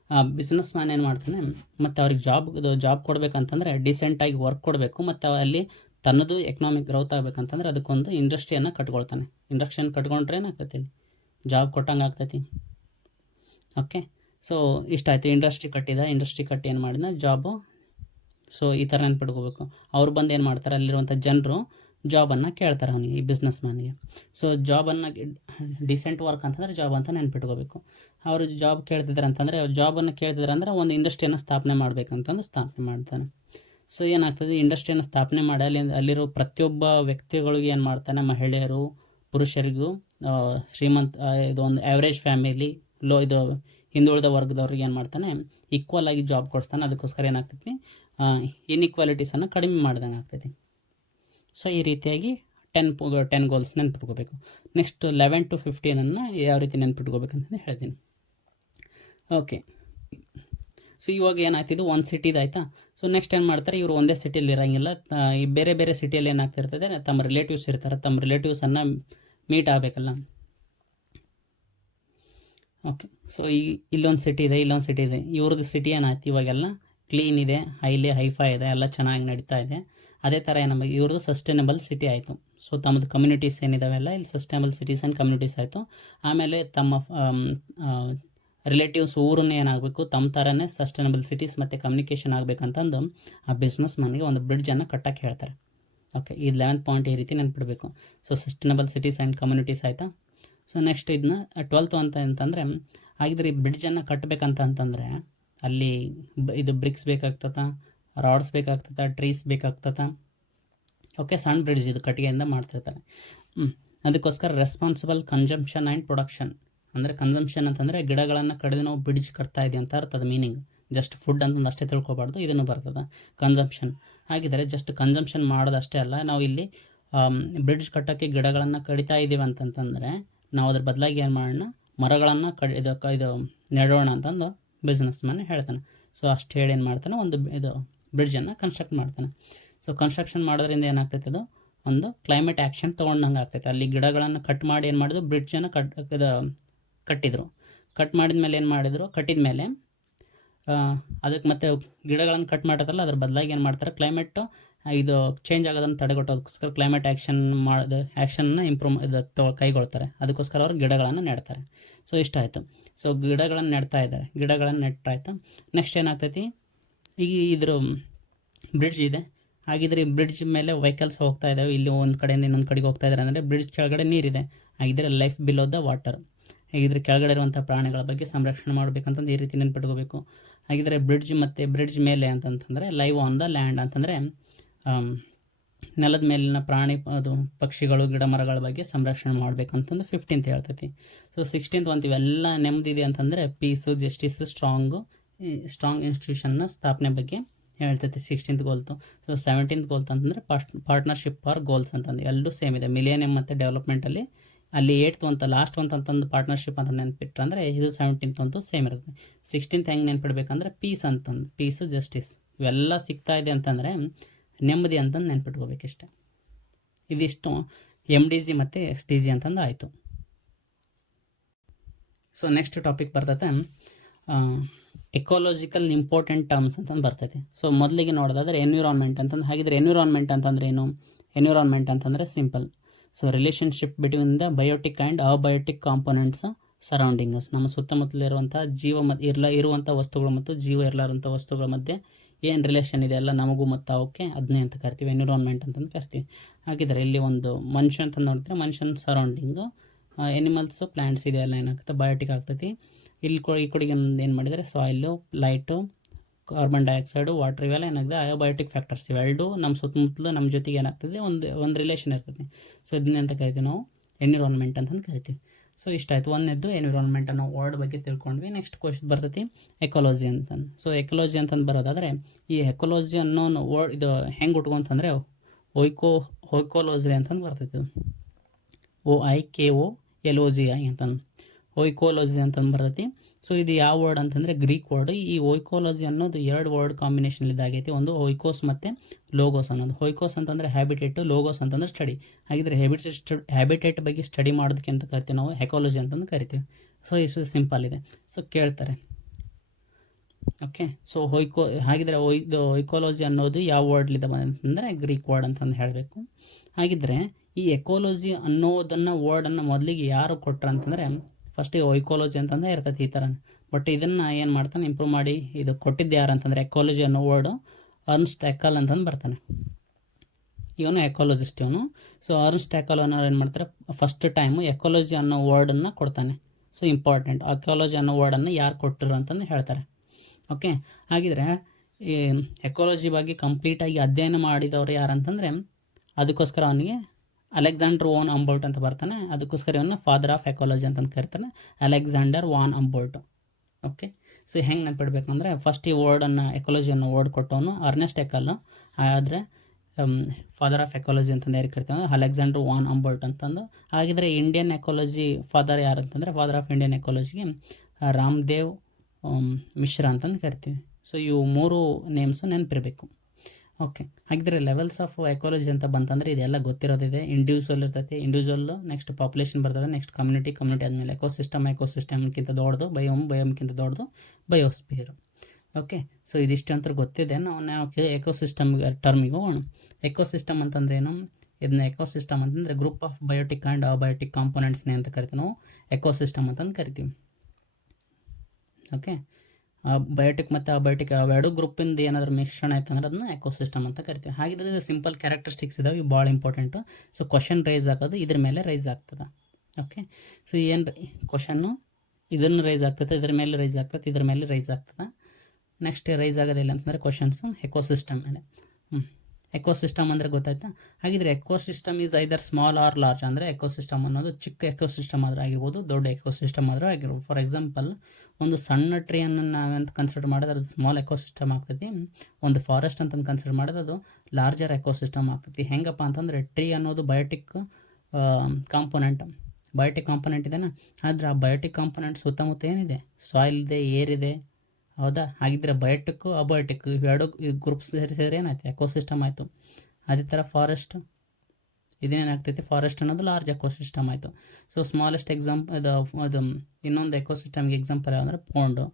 ಆ ಬಿಸ್ನೆಸ್ ಮ್ಯಾನ್ ಏನು ಮಾಡ್ತಾನೆ, ಮತ್ತು ಅವ್ರಿಗೆ ಜಾಬ್ ಕೊಡಬೇಕಂತಂದರೆ ಡಿಸೆಂಟಾಗಿ ವರ್ಕ್ ಕೊಡಬೇಕು, ಮತ್ತು ಅಲ್ಲಿ ತನ್ನದು ಎಕನಾಮಿಕ್ ಗ್ರೌತ್ ಆಗಬೇಕಂತಂದ್ರೆ ಅದಕ್ಕೊಂದು ಇಂಡಸ್ಟ್ರಿಯನ್ನು ಕಟ್ಕೊಳ್ತಾನೆ. ಇಂಡಸ್ಟ್ರಿಯನ್ನು ಕಟ್ಕೊಂಡ್ರೆ ಏನಾಗ್ತೈತಿ, ಇಲ್ಲಿ ಕೊಟ್ಟಂಗೆ ಆಗ್ತೈತಿ. ಓಕೆ, ಸೊ ಇಷ್ಟ ಆಯಿತು. ಇಂಡಸ್ಟ್ರಿ ಕಟ್ಟಿ ಏನು ಮಾಡಿದ ಜಾಬು. ಸೊ ಈ ಥರ ನೆನ್ಪಿಟ್ಕೋಬೇಕು. ಅವ್ರು ಬಂದು ಏನು ಮಾಡ್ತಾರೆ, ಅಲ್ಲಿರುವಂಥ ಜನರು ಜಾಬನ್ನು ಕೇಳ್ತಾರೆ ಅವನಿಗೆ, ಈ ಬಿಸ್ನೆಸ್ ಮ್ಯಾನಿಗೆ. ಸೊ ಜಾಬನ್ನು ಡಿಸೆಂಟ್ ವರ್ಕ್ ಅಂತಂದರೆ ಜಾಬ್ ಅಂತ ನೆನ್ಪಿಟ್ಕೋಬೇಕು. ಅವರು ಜಾಬ್ ಕೇಳ್ತಿದ್ದಾರೆ ಅಂತಂದರೆ, ಜಾಬನ್ನು ಕೇಳ್ತಿದ್ದಾರೆ ಅಂದರೆ ಒಂದು ಇಂಡಸ್ಟ್ರಿಯನ್ನು ಸ್ಥಾಪನೆ ಮಾಡಬೇಕಂತಂದು ಸ್ಥಾಪನೆ ಮಾಡ್ತಾನೆ. ಸೊ ಏನಾಗ್ತದೆ, ಇಂಡಸ್ಟ್ರಿಯನ್ನು ಸ್ಥಾಪನೆ ಮಾಡಿ ಅಲ್ಲಿರೋ ಪ್ರತಿಯೊಬ್ಬ ವ್ಯಕ್ತಿಗಳಿಗೆ ಏನು ಮಾಡ್ತಾನೆ, ಮಹಿಳೆಯರು ಪುರುಷರಿಗೂ ಇದು ಒಂದು ಆ್ಯಾವ್ರೇಜ್ ಫ್ಯಾಮಿಲಿ ಇದು ಹಿಂದುಳಿದ ವರ್ಗದವ್ರಿಗೆ ಏನು ಮಾಡ್ತಾನೆ, ಈಕ್ವಲ್ ಆಗಿ ಜಾಬ್ ಕೊಡಿಸ್ತಾನೆ. ಅದಕ್ಕೋಸ್ಕರ ಏನಾಗ್ತೈತಿ, ಇನ್ಇಕ್ವಾಲಿಟೀಸನ್ನು ಕಡಿಮೆ ಮಾಡ್ದಂಗೆ ಆಗ್ತೈತಿ. ಸೊ ಈ ರೀತಿಯಾಗಿ 10 ಗೋಲ್ಸ್ ನೆನ್ಪಿಟ್ಕೋಬೇಕು. ನೆಕ್ಸ್ಟ್ 11 to 15 ಯಾವ ರೀತಿ ನೆನ್ಪಿಟ್ಕೋಬೇಕಂತ ಹೇಳ್ತೀನಿ. ಓಕೆ, ಸೊ ಇವಾಗ ಏನಾಗ್ತಿದ್ದು, ಒಂದು ಸಿಟಿದು ಆಯಿತಾ. ಸೊ ನೆಕ್ಸ್ಟ್ ಏನು ಮಾಡ್ತಾರೆ, ಇವರು ಒಂದೇ ಸಿಟಿಯಲ್ಲಿ ಇರೋಂಗಿಲ್ಲ, ಈ ಬೇರೆ ಬೇರೆ ಸಿಟಿಯಲ್ಲಿ ಏನಾಗ್ತಿರ್ತದೆ, ತಮ್ಮ ರಿಲೇಟಿವ್ಸ್ ಇರ್ತಾರೆ, ತಮ್ಮ ರಿಲೇಟಿವ್ಸನ್ನು ಮೀಟ್ ಆಗಬೇಕಲ್ಲ. ಓಕೆ, ಸೊ ಇಲ್ಲೊಂದು ಸಿಟಿ ಇದೆ, ಇವ್ರದ್ದು ಸಿಟಿ ಏನಾಯ್ತು, ಇವಾಗೆಲ್ಲ ಕ್ಲೀನ್ ಇದೆ, ಹೈಫೈ ಇದೆ, ಎಲ್ಲ ಚೆನ್ನಾಗಿ ನಡೀತಾ ಇದೆ. ಅದೇ ಥರ ನಮಗೆ ಇವ್ರದ್ದು ಸಸ್ಟೈನಬಲ್ ಸಿಟಿ ಆಯಿತು. ಸೊ ತಮ್ಮದು ಕಮ್ಯುನಿಟೀಸ್ ಏನಿದಾವೆಲ್ಲ ಇಲ್ಲಿ ಸಸ್ಟೈನಬಲ್ ಸಿಟೀಸ್ ಆ್ಯಂಡ್ ಕಮ್ಯುನಿಟೀಸ್ ಆಯಿತು. ಆಮೇಲೆ ತಮ್ಮ ರಿಲೇಟಿವ್ಸ್ ಊರನ್ನೇ ಏನಾಗಬೇಕು, ತಮ್ಮ ಥರನೇ ಸಸ್ಟೈನಬಲ್ ಸಿಟೀಸ್ ಮತ್ತು ಕಮ್ಯುನಿಕೇಷನ್ ಆಗಬೇಕಂತಂದು ಆ ಬಿಸ್ನೆಸ್ ಮ್ಯಾನ್ಗೆ ಒಂದು ಬ್ರಿಡ್ಜನ್ನು ಕಟ್ಟಕ್ಕೆ ಹೇಳ್ತಾರೆ. ಓಕೆ, ಈ 11th ಪಾಯಿಂಟ್ ಈ ರೀತಿ ನೆನ್ಪಿಡಬೇಕು. So sustainable cities and communities ಆಯಿತಾ. ಸೊ ನೆಕ್ಸ್ಟ್ ಇದನ್ನ 12th ಅಂತಂದರೆ, ಹಾಗಿದ್ರೆ ಈ ಬ್ರಿಡ್ಜನ್ನು ಕಟ್ಟಬೇಕಂತಂದರೆ ಅಲ್ಲಿ ಇದು ಬ್ರಿಕ್ಸ್ ಬೇಕಾಗ್ತದ, ರಾಡ್ಸ್ ಬೇಕಾಗ್ತದ, ಟ್ರೀಸ್ ಬೇಕಾಗ್ತದ. ಓಕೆ, ಸಣ್ಣ ಬ್ರಿಡ್ಜ್ ಇದು ಕಟ್ಟಿಗೆಯಿಂದ ಮಾಡ್ತಿರ್ತಾರೆ. ಅದಕ್ಕೋಸ್ಕರ ರೆಸ್ಪಾನ್ಸಿಬಲ್ ಕನ್ಸಂಪ್ಷನ್ ಆ್ಯಂಡ್ ಪ್ರೊಡಕ್ಷನ್ ಅಂದರೆ ಕನ್ಸಂಪ್ಷನ್ ಅಂತಂದರೆ ಗಿಡಗಳನ್ನು ಕಡಿದು ನಾವು ಬ್ರಿಡ್ಜ್ ಕಟ್ತಾ ಇದೀವಿ ಅಂತ ಅರ್ಥದ ಮೀನಿಂಗ್. ಜಸ್ಟ್ ಫುಡ್ ಅಂತಂದು ಅಷ್ಟೇ ತಿಳ್ಕೊಬಾರ್ದು, ಇದನ್ನು ಬರ್ತದೆ ಕನ್ಸಂಪ್ಷನ್. ಹಾಗಿದ್ರೆ ಜಸ್ಟ್ ಕನ್ಸಂಪ್ಷನ್ ಮಾಡೋದಷ್ಟೇ ಅಲ್ಲ, ನಾವು ಇಲ್ಲಿ ಬ್ರಿಡ್ಜ್ ಕಟ್ಟೋಕ್ಕೆ ಗಿಡಗಳನ್ನು ಕಡಿತಾ ಇದ್ದೀವಿ ಅಂತಂತಂದರೆ ನಾವು ಅದ್ರ ಬದಲಾಗಿ ಏನು ಮಾಡೋಣ, ಮರಗಳನ್ನು ಇದು ನೆಡೋಣ ಅಂತಂದು ಬಿಸ್ನೆಸ್ ಮ್ಯಾನ್ ಹೇಳ್ತಾನೆ. ಸೊ ಅಷ್ಟು ಹೇಳಿ ಏನು ಮಾಡ್ತಾನೆ, ಒಂದು ಬ್ರಿಡ್ಜನ್ನು ಕನ್ಸ್ಟ್ರಕ್ಟ್ ಮಾಡ್ತಾನೆ. ಸೊ ಕನ್ಸ್ಟ್ರಕ್ಷನ್ ಮಾಡೋದ್ರಿಂದ ಏನಾಗ್ತೈತೆ, ಅದು ಒಂದು ಕ್ಲೈಮೇಟ್ ಆ್ಯಕ್ಷನ್ ತೊಗೊಂಡಂಗೆ ಆಗ್ತೈತೆ. ಅಲ್ಲಿ ಗಿಡಗಳನ್ನು ಕಟ್ ಮಾಡಿ ಏನು ಮಾಡಿದ್ರು, ಬ್ರಿಡ್ಜನ್ನು ಕಟ್ಟಿದ್ರು. ಕಟ್ಟಿದ ಮೇಲೆ ಅದಕ್ಕೆ ಮತ್ತೆ ಗಿಡಗಳನ್ನು ಕಟ್ ಮಾಡೋದಲ್ಲ, ಅದ್ರ ಬದಲಾಗಿ ಏನು ಮಾಡ್ತಾರೆ, ಕ್ಲೈಮೇಟು ಇದು ಚೇಂಜ್ ಆಗೋದನ್ನು ತಡೆಗಟ್ಟೋದಕ್ಕೋಸ್ಕರ ಕ್ಲೈಮೇಟ್ ಆ್ಯಕ್ಷನ್ನ ಕೈಗೊಳ್ತಾರೆ. ಅದಕ್ಕೋಸ್ಕರ ಅವರು ಗಿಡಗಳನ್ನು ನೆಡ್ತಾರೆ. ಸೊ ಇಷ್ಟ ಆಯಿತು. ಸೊ ಗಿಡಗಳನ್ನು ನೆಡ್ತಾ ಇದ್ದಾರೆ, ನೆಟ್ಟಾಯ್ತು. ನೆಕ್ಸ್ಟ್ ಏನಾಗ್ತೈತಿ, ಈಗ ಇದ್ರ ಬ್ರಿಡ್ಜ್ ಇದೆ. ಹಾಗಿದ್ರೆ ಈ ಬ್ರಿಡ್ಜ್ ಮೇಲೆ ವೆಹಿಕಲ್ಸ್ ಹೋಗ್ತಾ ಇದ್ದಾವೆ, ಇಲ್ಲಿ ಒಂದು ಕಡೆಯಿಂದ ಇನ್ನೊಂದು ಕಡೆಗೆ ಹೋಗ್ತಾ ಇದ್ದಾರೆ ಅಂದರೆ ಬ್ರಿಡ್ಜ್ ಕೆಳಗಡೆ ನೀರಿದೆ. ಹಾಗಿದ್ರೆ ಲೈಫ್ ಬಿಲೋ ದ ವಾಟರ್. ಹಾಗಿದ್ರೆ ಕೆಳಗಡೆ ಇರುವಂಥ ಪ್ರಾಣಿಗಳ ಬಗ್ಗೆ ಸಂರಕ್ಷಣೆ ಮಾಡಬೇಕಂತಂದು ಈ ರೀತಿ ನೆನ್ಪಿಟ್ಕೋಬೇಕು. ಹಾಗಿದ್ರೆ ಬ್ರಿಡ್ಜ್ ಮೇಲೆ ಅಂತಂತಂದರೆ ಲೈವ್ ಆನ್ ದ ಲ್ಯಾಂಡ್ ಅಂತಂದರೆ ನೆಲದ ಮೇಲಿನ ಪ್ರಾಣಿ ಪಕ್ಷಿಗಳು ಗಿಡ ಮರಗಳ ಬಗ್ಗೆ ಸಂರಕ್ಷಣೆ ಮಾಡಬೇಕಂತಂದು 15th ಹೇಳ್ತೈತಿ. ಸೊ 16th ಒಂದು ಇವೆಲ್ಲ ನೆಮ್ಮದಿದೆ ಅಂತಂದರೆ ಪೀಸು, ಜಸ್ಟಿಸು, ಸ್ಟ್ರಾಂಗ್ ಇನ್ಸ್ಟಿಟ್ಯೂಷನ್ನ ಸ್ಥಾಪನೆ ಬಗ್ಗೆ ಹೇಳ್ತೈತಿ 16th ಗೋಲ್ತು. ಸೊ 17th ಗೋಲ್ತ್ ಅಂತಂದರೆ ಪಾರ್ಟ್ನರ್ಶಿಪ್ ಫಾರ್ ಗೋಲ್ಸ್ ಅಂತಂದು ಎಲ್ಲರೂ ಸೇಮ್ ಇದೆ. ಮಿಲೇನಿಯಮ್ ಮತ್ತು ಡೆವಲಪ್ಮೆಂಟಲ್ಲಿ ಅಲ್ಲಿ 8th ಅಂತ ಲಾಸ್ಟ್ ಅಂತಂದು ಪಾರ್ಟ್ನರ್ಶಿಪ್ ಅಂತ ನೆನ್ಪಿಟ್ರೆ ಅಂದರೆ ಇದು 17th ಅಂತೂ ಸೇಮ್ ಇರುತ್ತೆ. 16th ಹೆಂಗೆ ನೆನ್ಪಿಡ್ಬೇಕಂದ್ರೆ ಪೀಸು, ಜಸ್ಟಿಸ್ ಇವೆಲ್ಲ ಸಿಗ್ತಾ ಇದೆ ಅಂತಂದರೆ ನೆಮ್ಮದಿ ಅಂತಂದು ನೆನ್ಪಿಟ್ಕೋಬೇಕಿಷ್ಟೆ. ಇದಿಷ್ಟು MDG ಮತ್ತು SDG ಅಂತಂದು ಆಯಿತು. ಸೊ ನೆಕ್ಸ್ಟ್ ಟಾಪಿಕ್ ಬರ್ತೈತೆ ಎಕೋಲಾಜಿಕಲ್ ಇಂಪಾರ್ಟೆಂಟ್ ಟರ್ಮ್ಸ್ ಅಂತಂದು ಬರ್ತೈತೆ. ಸೊ ಮೊದಲಿಗೆ ನೋಡೋದಾದ್ರೆ ಎನ್ವಿರಾನ್ಮೆಂಟ್ ಅಂತಂದು. ಹಾಗಿದ್ರೆ ಎನ್ವಿರಾನ್ಮೆಂಟ್ ಅಂತಂದರೆ ಏನು? ಎನ್ವಿರಾನ್ಮೆಂಟ್ ಅಂತಂದರೆ simple. So relationship between the biotic and abiotic components surroundings. ನಮ್ಮ ಸುತ್ತಮುತ್ತಲಿರುವಂಥ ಇರುವಂಥ ವಸ್ತುಗಳು ಮತ್ತು ಜೀವ ಇರಲಾರಂಥ ವಸ್ತುಗಳ ಮಧ್ಯೆ ಏನು ರಿಲೇಷನ್ ಇದೆ ಎಲ್ಲ ನಮಗೂ ಮತ್ತು ಅವಕ್ಕೆ ಅದನ್ನೇ ಅಂತ ಕರಿತೀವಿ, ಎನ್ವಿರಾನ್ಮೆಂಟ್ ಅಂತಂದು ಕರಿತೀವಿ. ಹಾಗಿದ್ರೆ ಇಲ್ಲಿ ಒಂದು ಮನುಷ್ಯ ಅಂತ ನೋಡಿದ್ರೆ ಮನುಷ್ಯನ ಸರೌಂಡಿಂಗು, ಎನಿಮಲ್ಸು, ಪ್ಲ್ಯಾಂಟ್ಸ್ ಇದೆಲ್ಲ ಏನಾಗುತ್ತೆ ಬಯೋಟಿಕ್ ಆಗ್ತೈತಿ. ಈ ಕಡೆಗೆ ಏನು ಮಾಡಿದರೆ soil, light, carbon dioxide, water ಇವೆಲ್ಲ ಏನಾಗಿದೆ ಅಯೋಬಯೋಟಿಕ್ ಫ್ಯಾಕ್ಟರ್ಸ್. ಇವೆರಡು ನಮ್ಮ ಸುತ್ತಮುತ್ತಲು ನಮ್ಮ ಜೊತೆಗೆ ಏನಾಗ್ತದೆ ಒಂದು ರಿಲೇಷನ್ ಇರ್ತದೆ. ಸೊ ಇದನ್ನೆಂತ ಕರಿತೀವಿ ನಾವು ಎನ್ವಿರಾನ್ಮೆಂಟ್ ಅಂತಂದು ಕರಿತೀವಿ. ಸೊ ಇಷ್ಟಾಯಿತು ಒಂದನೇದ್ದು ಎನ್ವಿರಾನ್ಮೆಂಟ್ ಅನ್ನೋ ವರ್ಡ್ ಬಗ್ಗೆ ತಿಳ್ಕೊಂಡ್ವಿ. ನೆಕ್ಸ್ಟ್ ಕ್ವಶನ್ ಬರ್ತೈತಿ ಎಕಾಲಜಿ ಅಂತಂದು. ಸೊ ಎಕಾಲಜಿ ಅಂತಂದು ಬರೋದಾದರೆ ಈ ಎಕಾಲಜಿ ಅನ್ನೋ ವರ್ಡ್ ಇದು ಹೆಂಗೆ ಉಟ್ಕೊಂತಂದರೆ ಒಯ್ಕೋಲಜಿ ಅಂತಂದು ಬರ್ತೈತಿ. OIKOLOGI ಅಂತಂದು ಒಯ್ಕೋಲಜಿ ಅಂತಂದು ಬರ್ತೈತಿ. ಸೊ ಇದು ಯಾವ ವರ್ಡ್ ಅಂತಂದರೆ ಗ್ರೀಕ್ ವರ್ಡ್. ಈ ಒಯ್ಕೋಲಜಿ ಅನ್ನೋದು 2 ವರ್ಡ್ ಕಾಂಬಿನೇಷನ್ ಇದಾಗೈತಿ. ಒಂದು ಒಯ್ಕೋಸ್ ಮತ್ತು ಲೋಗೋಸ್ ಅನ್ನೋದು. ಒಯ್ಕೋಸ್ ಅಂತಂದರೆ ಹ್ಯಾಬಿಟೇಟ್, ಲೋಗೋಸ್ ಅಂತಂದ್ರೆ ಸ್ಟಡಿ. ಹಾಗಿದ್ರೆ ಹ್ಯಾಬಿಟೇಟ್ ಬಗ್ಗೆ ಸ್ಟಡಿ ಮಾಡೋದಕ್ಕೆ ಅಂತ ಕರಿತೀವಿ ನಾವು ಎಕಾಲಜಿ ಅಂತಂದು ಕರಿತೀವಿ. ಸೊ ಇಷ್ಟು ಸಿಂಪಲ್ ಇದೆ. ಸೊ ಕೇಳ್ತಾರೆ. ಓಕೆ, ಸೊ ಹಾಗಿದ್ರೆ ಒಯ್ಕೋಲಜಿ ಅನ್ನೋದು ಯಾವ ವರ್ಡ್ಲಿದೆ ಅಂತಂದರೆ ಗ್ರೀಕ್ ವರ್ಡ್ ಅಂತಂದು ಹೇಳಬೇಕು. ಹಾಗಿದ್ರೆ ಈ ಎಕೋಲಜಿ ಅನ್ನೋದನ್ನು ವರ್ಡನ್ನು ಮೊದಲಿಗೆ ಯಾರು ಕೊಟ್ರು ಅಂತಂದರೆ ಫಸ್ಟಿಗೆ ಒಯ್ಕೋಲಜಿ ಅಂತಂದರೆ ಇರ್ತೈತಿ ಈ ಥರ. ಬಟ್ ಇದನ್ನು ಏನು ಮಾಡ್ತಾನೆ ಇಂಪ್ರೂವ್ ಮಾಡಿ ಇದು ಕೊಟ್ಟಿದ್ದು ಯಾರು ಅಂತಂದರೆ ಎಕಾಲಜಿ ಅನ್ನೋ ವರ್ಡು ಅರ್ನ್ಸ್ಟ್ ಎಕಲ್ ಅಂತಂದು ಬರ್ತಾನೆ. ಇವನು ಎಕಾಲಜಿಸ್ಟ್ ಇವನು. ಸೊ ಅರ್ನ್ಸ್ಟ್ ಎಕಲ್ ಅನ್ನೋರು ಏನು ಮಾಡ್ತಾರೆ ಫಸ್ಟ್ ಟೈಮು ಎಕಾಲಜಿ ಅನ್ನೋ ವರ್ಡನ್ನು ಕೊಡ್ತಾನೆ. ಸೊ ಇಂಪಾರ್ಟೆಂಟ್, ಎಕಾಲಜಿ ಅನ್ನೋ ವರ್ಡನ್ನು ಯಾರು ಕೊಟ್ಟರು ಅಂತಂದು ಹೇಳ್ತಾರೆ. ಓಕೆ, ಹಾಗಿದ್ರೆ ಈ ಎಕಾಲಜಿ ಬಗ್ಗೆ ಕಂಪ್ಲೀಟಾಗಿ ಅಧ್ಯಯನ ಮಾಡಿದವರು ಯಾರಂತಂದರೆ ಅದಕ್ಕೋಸ್ಕರ ಅವನಿಗೆ ಅಲೆಕ್ಸಾಂಡರ್ ವಾನ್ ಅಂಬೋಲ್ಟ್ ಅಂತ ಬರ್ತಾನೆ. ಅದಕ್ಕೋಸ್ಕರ ಇವನು ಫಾದರ್ ಆಫ್ ಎಕಾಲಜಿ ಅಂತಂದು ಕರಿತಾನೆ, ಅಲೆಕ್ಸಾಂಡರ್ ವಾನ್ ಅಂಬೋಲ್ಟ್. ಓಕೆ, ಸೊ ಹೆಂಗೆ ನೆನಪಿಡ್ಬೇಕು ಅಂದರೆ ಫಸ್ಟ್ ಈ ವರ್ಡನ್ನು ಎಕಾಲಜಿ ಅನ್ನೋ ವರ್ಡ್ ಕೊಟ್ಟವನು ಅರ್ನೆಸ್ಟ್ ಎಕಲ್. ಆದರೆ ಫಾದರ್ ಆಫ್ ಎಕಾಲಜಿ ಅಂತಂದು ಯಾರು ಕರಿತೀವಿ ಅಲೆಕ್ಸಾಂಡರ್ ವಾನ್ ಅಂಬೋಲ್ಟ್ ಅಂತಂದು. ಹಾಗಿದ್ರೆ ಇಂಡಿಯನ್ ಎಕಾಲಜಿ ಫಾದರ್ ಯಾರು ಅಂತಂದರೆ ಫಾದರ್ ಆಫ್ ಇಂಡಿಯನ್ ಎಕಾಲಜಿಗೆ ರಾಮದೇವ್ ಮಿಶ್ರಾ ಅಂತಂದು ಕರಿತೀವಿ. ಸೊ ಇವು 3 ನೇಮ್ಸು ನೆನಪಿರಬೇಕು. ಓಕೆ, ಹಾಗಿದ್ರೆ ಲೆವೆಲ್ಸ್ ಆಫ್ ಎಕಾಲಜಿ ಅಂತ ಬಂತಂದರೆ ಇದೆಲ್ಲ ಗೊತ್ತಿರೋದಿದೆ. ಇಂಡಿವಿಜುವಲ್ ಇರ್ತೈತಿ, ಇಂಡಿವಿಜುವಲ್ ನೆಕ್ಸ್ಟ್ ಪಾಪ್ಯುಲೇಷನ್ ಬರ್ತದೆ, ನೆಕ್ಸ್ಟ್ ಕಮ್ಯುನಿಟಿ ಆದಮೇಲೆ ಎಕೋಸಿಸ್ಟಮ್ಗಿಂತ ದೊಡ್ಡದು, ಬಯೋಮ್ಗಿಂತ ದೊಡ್ಡದು ಬಯೋಸ್ಪಿಯರ್. ಓಕೆ, ಸೊ ಇದಿಷ್ಟು ಅಂತ ಗೊತ್ತಿದೆ. ನಾವು ಎಕೋಸಿಸ್ಟಮ್ ಟರ್ಮಿಗೆ ಹೋಗೋಣ. ಎಕೋಸಿಸ್ಟಮ್ ಅಂತಂದ್ರೆ ಏನು? ಇದನ್ನ ಎಕೋಸಿಸ್ಟಮ್ ಅಂತಂದರೆ group of biotic and abiotic ಕಾಂಪೋನೆಂಟ್ಸ್ನೇ ಅಂತ ಕರಿತೀವಿ ನಾವು ಎಕೋಸಿಸ್ಟಮ್ ಅಂತಂದು ಕರಿತೀವಿ. ಓಕೆ, ಬಯೋಟಿಕ್ ಮತ್ತು ಅಬಯೋಟಿಕ್ ಅವೆರಡು ಗ್ರೂಪಿಂದ ಏನಾದರೂ ಮಿಶ್ರಣ ಆಯ್ತು ಅಂದ್ರೆ ಅದನ್ನ ಎಕೋಸಿಸ್ಟಮ್ ಅಂತ ಕರಿತೀವಿ. ಹಾಗಿದ್ರೆ ಇದು ಸಿಂಪಲ್ ಕ್ಯಾರೆಕ್ಟರಿಸ್ಟಿಕ್ಸ್ ಇದಾವೆ, ಇವು ಭಾಳ ಇಂಪಾರ್ಟೆಂಟು. ಸೊ ಕ್ವಶನ್ ರೈಸ್ ಆಗೋದು ಇದ್ರ ಮೇಲೆ ರೈಸ್ ಆಗ್ತದೆ. ಓಕೆ, ಸೊ ಏನು ಕ್ವಶನ್ನು ಇದನ್ನು ರೈಸ್ ಆಗ್ತದೆ, ಇದ್ರ ಮೇಲೆ ರೈಸ್ ಆಗ್ತದೆ, ಇದ್ರ ಮೇಲೆ ರೈಸ್ ಆಗ್ತದೆ. ನೆಕ್ಸ್ಟ್ ರೈಸ್ ಆಗೋದಿಲ್ಲ ಅಂತಂದರೆ ಕ್ವಶನ್ಸು ಎಕೋಸಿಸ್ಟಮ್ ಮೇಲೆ. ಎಕೋಸಿಸ್ಟಮ್ ಅಂದರೆ ಗೊತ್ತಾಯ್ತಾ? ಹಾಗಿದ್ರೆ ecosystem is either small or large. ಅಂದರೆ ಎಕೋಸಿಸ್ಟಮ್ ಅನ್ನೋದು ಚಿಕ್ಕ ಎಕೋಸಿಸ್ಟಮ್ ಆದರೂ ಆಗಿರ್ಬೋದು, ದೊಡ್ಡ ಎಕೋಸಿಸ್ಟಮ್ ಆದರೂ ಆಗಿರ್ಬೋದು. ಫಾರ್ ಎಕ್ಸಾಂಪಲ್ ಒಂದು ಸಣ್ಣ ಟ್ರೀಯನ್ನು ನಾವಂತ ಕನ್ಸಿಡರ್ ಮಾಡಿದ್ರೆ ಅದು ಸ್ಮಾಲ್ ಎಕೋಸಿಸ್ಟಮ್ ಆಗ್ತೈತಿ. ಒಂದು ಫಾರೆಸ್ಟ್ ಅಂತಂದು ಕನ್ಸಿಡರ್ ಮಾಡಿದ್ರೆ ಅದು ಲಾರ್ಜರ್ ಎಕೋಸಿಸ್ಟಮ್ ಆಗ್ತೈತಿ. ಹೆಂಗಪ್ಪ ಅಂತಂದರೆ ಟ್ರೀ ಅನ್ನೋದು ಬಯೋಟಿಕ್ ಕಾಂಪೊನೆಂಟ್ ಇದೆನಾ. ಆದರೆ ಆ ಬಯೋಟಿಕ್ ಕಾಂಪೊನೆಂಟ್ ಸುತ್ತಮುತ್ತ ಏನಿದೆ, ಸಾಯಿಲ್ ಇದೆ, ಏರ್ ಇದೆ, ಹೌದಾ? ಹಾಗಿದ್ರೆ ಬಯೋಟಿಕ್ಕು ಅಬಯೋಟಿಕ್ ಇವೆರಡು ಗ್ರೂಪ್ಸ್ ಸೇರಿಸಿದ್ರೆ ಏನಾಯ್ತು, ಎಕೋಸಿಸ್ಟಮ್ ಆಯಿತು. ಅದೇ ಥರ ಫಾರೆಸ್ಟ್ ಇದೇನಾಗ್ತೈತಿ, ಫಾರೆಸ್ಟ್ ಅನ್ನೋದು ಲಾರ್ಜ್ ಎಕೋಸಿಸ್ಟಮ್ ಆಯಿತು. ಸೊ ಸ್ಮಾಲೆಸ್ಟ್ ಅದು ಇನ್ನೊಂದು ಎಕೋಸಿಸ್ಟಮ್ಗೆ ಎಕ್ಸಾಂಪಲ್ ಯಾವುದಂದ್ರೆ ಪೋಂಡು.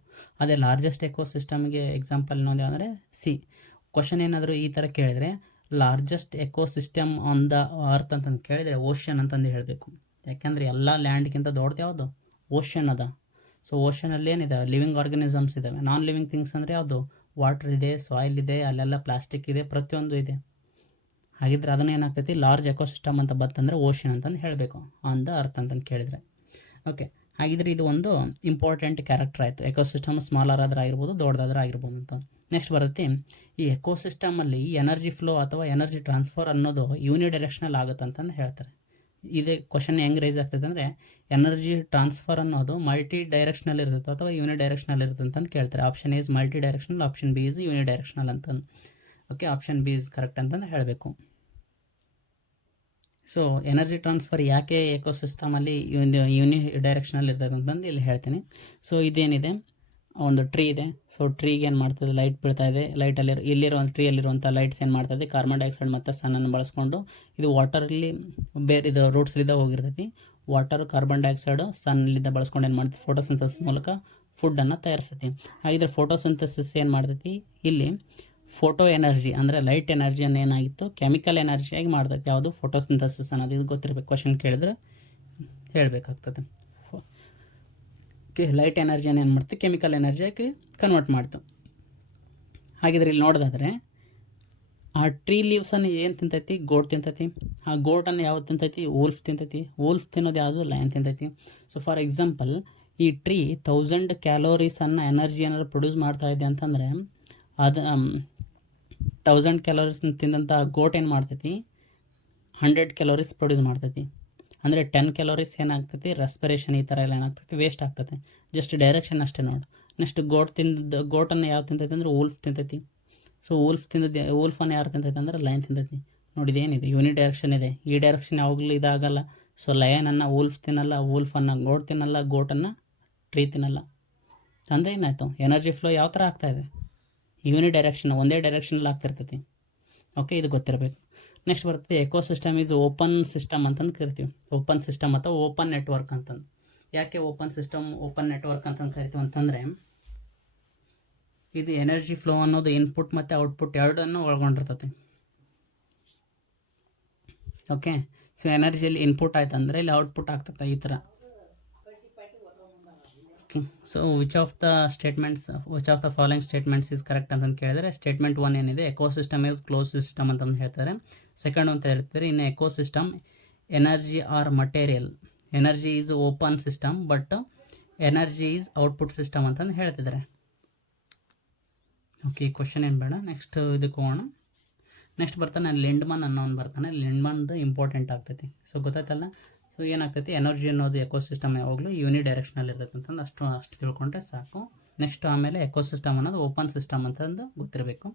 ಅದೇ ಲಾರ್ಜೆಸ್ಟ್ ಎಕೋಸಿಸ್ಟಮ್ಗೆ ಎಕ್ಸಾಂಪಲ್ ಇನ್ನೊಂದು ಯಾವುದಂದರೆ ಸಿ. ಕ್ವಶನ್ ಏನಾದರೂ ಈ ಥರ ಕೇಳಿದರೆ largest ecosystem on the earth ಅಂತಂದು ಕೇಳಿದರೆ ಓಷನ್ ಅಂತಂದು ಹೇಳಬೇಕು. ಯಾಕೆಂದರೆ ಎಲ್ಲ ಲ್ಯಾಂಡ್ಗಿಂತ ದೊಡ್ಡದು ಯಾವುದು, ಓಷನ್ ಅದ. ಸೊ ಓಷನಲ್ಲಿ ಏನಿದೆ, ಲಿವಿಂಗ್ ಆರ್ಗನಿಸಮ್ಸ್ ಇದ್ದಾವೆ. ನಾನ್ ಲಿವಿಂಗ್ ಥಿಂಗ್ಸ್ ಅಂದರೆ ಯಾವುದು, ವಾಟರ್ ಇದೆ, ಸಾಯಿಲ್ ಇದೆ, ಅಲ್ಲೆಲ್ಲ ಪ್ಲಾಸ್ಟಿಕ್ ಇದೆ, ಪ್ರತಿಯೊಂದು ಇದೆ. ಹಾಗಿದ್ರೆ ಅದನ್ನ ಏನಾಗ್ತೈತಿ, ಲಾರ್ಜ್ ಎಕೋಸಿಸ್ಟಮ್ ಅಂತ ಬಂತಂದರೆ ಓಷನ್ ಅಂತಂದು ಹೇಳಬೇಕು, ಆನ್ ದ ಅರ್ತ್ ಅಂತಂದು ಕೇಳಿದರೆ. ಓಕೆ, ಹಾಗಿದ್ರೆ ಇದು ಒಂದು ಇಂಪಾರ್ಟೆಂಟ್ ಕ್ಯಾರೆಕ್ಟರ್ ಆಯಿತು. ಎಕೋಸಿಸ್ಟಮ್ ಸ್ಮಾಲರ್ ಆದ್ರೆ ಆಗಿರ್ಬೋದು, ದೊಡ್ಡದಾದ್ರೆ ಆಗಿರ್ಬೋದು ಅಂತ. ನೆಕ್ಸ್ಟ್ ಬರುತ್ತೆ, ಈ ಎಕೋಸಿಸ್ಟಮಲ್ಲಿ ಎನರ್ಜಿ ಫ್ಲೋ ಅಥವಾ ಎನರ್ಜಿ ಟ್ರಾನ್ಸ್ಫರ್ ಅನ್ನೋದು ಯೂನಿಡೈರೆಕ್ಷನಲ್ ಆಗುತ್ತೆ ಅಂತಂದು ಹೇಳ್ತಾರೆ. ಇದೇ ಕ್ವಶನ್ ಹೆಂಗೆ ರೈಸ್ ಆಗ್ತೈತೆ ಅಂದರೆ ಎನರ್ಜಿ ಟ್ರಾನ್ಸ್ಫರ್ ಅನ್ನೋದು ಮಲ್ಟಿ ಡೈರೆಕ್ಷನಲ್ ಇರುತ್ತೆ ಅಥವಾ ಯೂನಿಡೈರೆಕ್ಷನಲ್ ಇರುತ್ತೆ ಅಂತಂದು ಕೇಳ್ತಾರೆ. Option is multi directional, option B is unidirectional ಅಂತಂದು. Okay, option B is correct ಅಂತಂದು ಹೇಳಬೇಕು. ಸೊ ಎನರ್ಜಿ ಟ್ರಾನ್ಸ್ಫರ್ ಯಾಕೆ ಎಕೋಸಿಸ್ಟಮಲ್ಲಿ ಯೂನಿ ಡೈರೆಕ್ಷನಲ್ ಇರ್ತದೆ ಅಂತಂದು ಇಲ್ಲಿ ಹೇಳ್ತೀನಿ. ಸೊ ಇದೇನಿದೆ, ಒಂದು ಟ್ರೀ ಇದೆ. ಸೊ ಟ್ರೀಗೆ ಏನು ಮಾಡ್ತದೆ, ಲೈಟ್ ಬೀಳ್ತಾ ಇದೆ. ಇಲ್ಲಿರೋ ಟ್ರೀಯಲ್ಲಿರುವಂಥ ಲೈಟ್ಸ್ ಏನು ಮಾಡ್ತದೆ, ಕಾರ್ಬನ್ ಡೈಆಕ್ಸೈಡ್ ಮತ್ತು ಸನ್ನನ್ನು ಬಳಸ್ಕೊಂಡು ಇದು ವಾಟರಲ್ಲಿ ಇದು ರೂಟ್ಸ್ಲಿಂದ ಹೋಗಿರ್ತೈತಿ. ವಾಟರ್, ಕಾರ್ಬನ್ ಡೈಆಕ್ಸೈಡು, ಸನ್ನಿಂದ ಬಳಸ್ಕೊಂಡು ಏನು ಮಾಡ್ತೀವಿ, ಫೋಟೋಸಿಂಥಸಿಸ್ ಮೂಲಕ ಫುಡ್ಡನ್ನು ತಯಾರಿಸ್ತೈತಿ. ಹಾಗಿದ್ರೆ ಫೋಟೋಸಿಂಥಸಿಸ್ ಏನು ಮಾಡ್ತೈತಿ, ಇಲ್ಲಿ ಫೋಟೋ ಎನರ್ಜಿ ಅಂದರೆ ಲೈಟ್ ಎನರ್ಜಿಯನ್ನು ಏನಾಗಿತ್ತು, ಕೆಮಿಕಲ್ ಎನರ್ಜಿಯಾಗಿ ಮಾಡ್ತೈತಿ. ಯಾವುದು, ಫೋಟೋಸಿಂಥಸಿಸ್ ಅನ್ನೋದು. ಇದು ಗೊತ್ತಿರಬೇಕು, ಕ್ವಶನ್ ಕೇಳಿದ್ರೆ ಹೇಳಬೇಕಾಗ್ತದೆ. ಲೈಟ್ ಎನರ್ಜಿಯನ್ನು ಏನು ಮಾಡ್ತೀವಿ, ಕೆಮಿಕಲ್ ಎನರ್ಜಿಯಾಗಿ ಕನ್ವರ್ಟ್ ಮಾಡ್ತು. ಹಾಗಿದ್ರೆ ಇಲ್ಲಿ ನೋಡೋದಾದರೆ ಆ ಟ್ರೀ ಲೀವ್ಸನ್ನು ಏನು ತಿಂತೈತಿ, ಗೋಟ್ ತಿಂತೈತಿ. ಆ ಗೋಟನ್ನು ಯಾವ್ದು ತಿಂತೈತಿ, ವೂಲ್ಫ್ ತಿಂತೈತಿ. ವೂಲ್ಫ್ ತಿನ್ನೋದು ಯಾವುದು, ಲಯನ್ ತಿಂತೈತಿ. ಸೊ ಫಾರ್ ಎಕ್ಸಾಂಪಲ್ ಈ ಟ್ರೀ 1000 ಕ್ಯಾಲೋರೀಸನ್ನು ಎನರ್ಜಿ ಏನಾದ್ರು ಪ್ರೊಡ್ಯೂಸ್ ಮಾಡ್ತಾ ಇದೆ ಅಂತಂದರೆ ಅದು 1000 ಕ್ಯಾಲೋರೀಸ್ ತಿಂದಂಥ ಗೋಟ್ ಏನು ಮಾಡ್ತೈತಿ 100 ಕ್ಯಾಲೋರೀಸ್ ಪ್ರೊಡ್ಯೂಸ್ ಮಾಡ್ತೈತಿ. ಅಂದರೆ 10 ಕ್ಯಾಲೋರೀಸ್ ಏನಾಗ್ತೈತಿ ರೆಸ್ಪಿರೇಷನ್ ಈ ಥರ ಎಲ್ಲ ಏನಾಗ್ತೈತಿ ವೇಸ್ಟ್ ಆಗ್ತೈತಿ. ಜಸ್ಟ್ ಡೈರೆಕ್ಷನ್ ಅಷ್ಟೇ ನೋಡಿ. ನೆಕ್ಸ್ಟ್ ಗೋಟನ್ನು ಯಾವ ತಿಂತೈತಿ ಅಂದರೆ ವೂಲ್ಫ್ ತಿಂತೈತಿ. ಸೊ ವೂಲ್ಫನ್ನು ಯಾರು ತಿಂತೈತಿ ಅಂದ್ರೆ ಲಯನ್ ತಿಂತೈತಿ. ನೋಡಿದೇನಿದೆ ಯೂನಿ ಡೈರೆಕ್ಷನ್ ಇದೆ. ಈ ಡೈರೆಕ್ಷನ್ ಯಾವಾಗಲೂ ಇದಾಗಲ್ಲ. ಸೊ ಲಯನನ್ನು ವೂಲ್ಫ್ ತಿನ್ನಲ್ಲ, ವೂಲ್ಫನ್ನು ಗೋಟ್ ತಿನ್ನಲ್ಲ, ಗೋಟನ್ನು ಟ್ರೀ ತಿನ್ನಲ್ಲ. ಅಂದರೆ ಏನಾಯಿತು ಎನರ್ಜಿ ಫ್ಲೋ ಯಾವ ಥರ ಆಗ್ತಾಯಿದೆ ಯೂನಿ ಡೈರೆಕ್ಷನ್ ಒಂದೇ ಡೈರೆಕ್ಷನಲ್ಲಿ ಆಗ್ತಿರ್ತೈತಿ. ಓಕೆ, ಇದು ಗೊತ್ತಿರಬೇಕು. ನೆಕ್ಸ್ಟ್ ಬರ್ತದೆ ಎಕೋಸಿಸ್ಟಮ್ ಈಸ್ ಓಪನ್ ಸಿಸ್ಟಮ್ ಅಂತಂದು ಕರಿತೀವಿ. ಓಪನ್ ಸಿಸ್ಟಮ್ ಅಥವಾ ಓಪನ್ ನೆಟ್ವರ್ಕ್ ಅಂತಂದು. ಯಾಕೆ ಓಪನ್ ಸಿಸ್ಟಮ್ ಓಪನ್ ನೆಟ್ವರ್ಕ್ ಅಂತಂದು ಕರಿತೀವಿ ಅಂತಂದರೆ ಇದು ಎನರ್ಜಿ ಫ್ಲೋ ಅನ್ನೋದು ಇನ್ಪುಟ್ ಮತ್ತು ಔಟ್ಪುಟ್ ಎರಡನ್ನು ಒಳಗೊಂಡಿರ್ತೈತಿ. ಓಕೆ, ಸೊ ಎನರ್ಜಿಯಲ್ಲಿ ಇನ್ಪುಟ್ ಆಯ್ತು ಅಂದರೆ ಇಲ್ಲಿ ಔಟ್ಪುಟ್ ಆಗ್ತದೆ ಈ ಥರ. Okay, so which of the following statements is correct ಅಂತಂದು ಕೇಳಿದರೆ ಸ್ಟೇಟ್ಮೆಂಟ್ 1 ಏನಿದೆ ಎಕೋಸಿಸ್ಟಮ್ ಈಸ್ ಕ್ಲೋಸ್ ಸಿಸ್ಟಮ್ ಅಂತಂದು ಹೇಳ್ತಾರೆ. ಸೆಕೆಂಡ್ ಅಂತ ಹೇಳ್ತಾರೆ ಇನ್ನು ecosystem energy or material, energy is open system but energy is output system ಅಂತಂದು ಹೇಳ್ತಿದ್ದಾರೆ. ಓಕೆ, ಈ ಕ್ವಶನ್ ಏನು ಬೇಡ. ನೆಕ್ಸ್ಟ್ ಇದಕ್ಕೆ ಹೋಗೋಣ. ನೆಕ್ಸ್ಟ್ ಬರ್ತಾನೆ ಲಿಂಡ್ಮನ್ ಅನ್ನೋನು ಬರ್ತಾನೆ. ಲಿಂಡ್ಮನ್ದು ಇಂಪಾರ್ಟೆಂಟ್ ಆಗ್ತೈತಿ. ಸೊ ಗೊತ್ತಾಯ್ತಲ್ಲ. ಸೊ ಏನಾಗ್ತೈತಿ ಎನರ್ಜಿ ಅನ್ನೋದು ಎಕೋಸಿಸ್ಟಮ್ ಯಾವಾಗಲೂ ಯೂನಿ ಡೈರೆಕ್ಷನಲ್ಲಿ ಇರ್ತೈತೆ ಅಂತಂದು ಅಷ್ಟು ತಿಳ್ಕೊಂಡ್ರೆ ಸಾಕು. ನೆಕ್ಸ್ಟ್ ಆಮೇಲೆ ಎಕೋಸಿಸ್ಟಮ್ ಅನ್ನೋದು ಓಪನ್ ಸಿಸ್ಟಮ್ ಅಂತಂದು ಗೊತ್ತಿರಬೇಕು.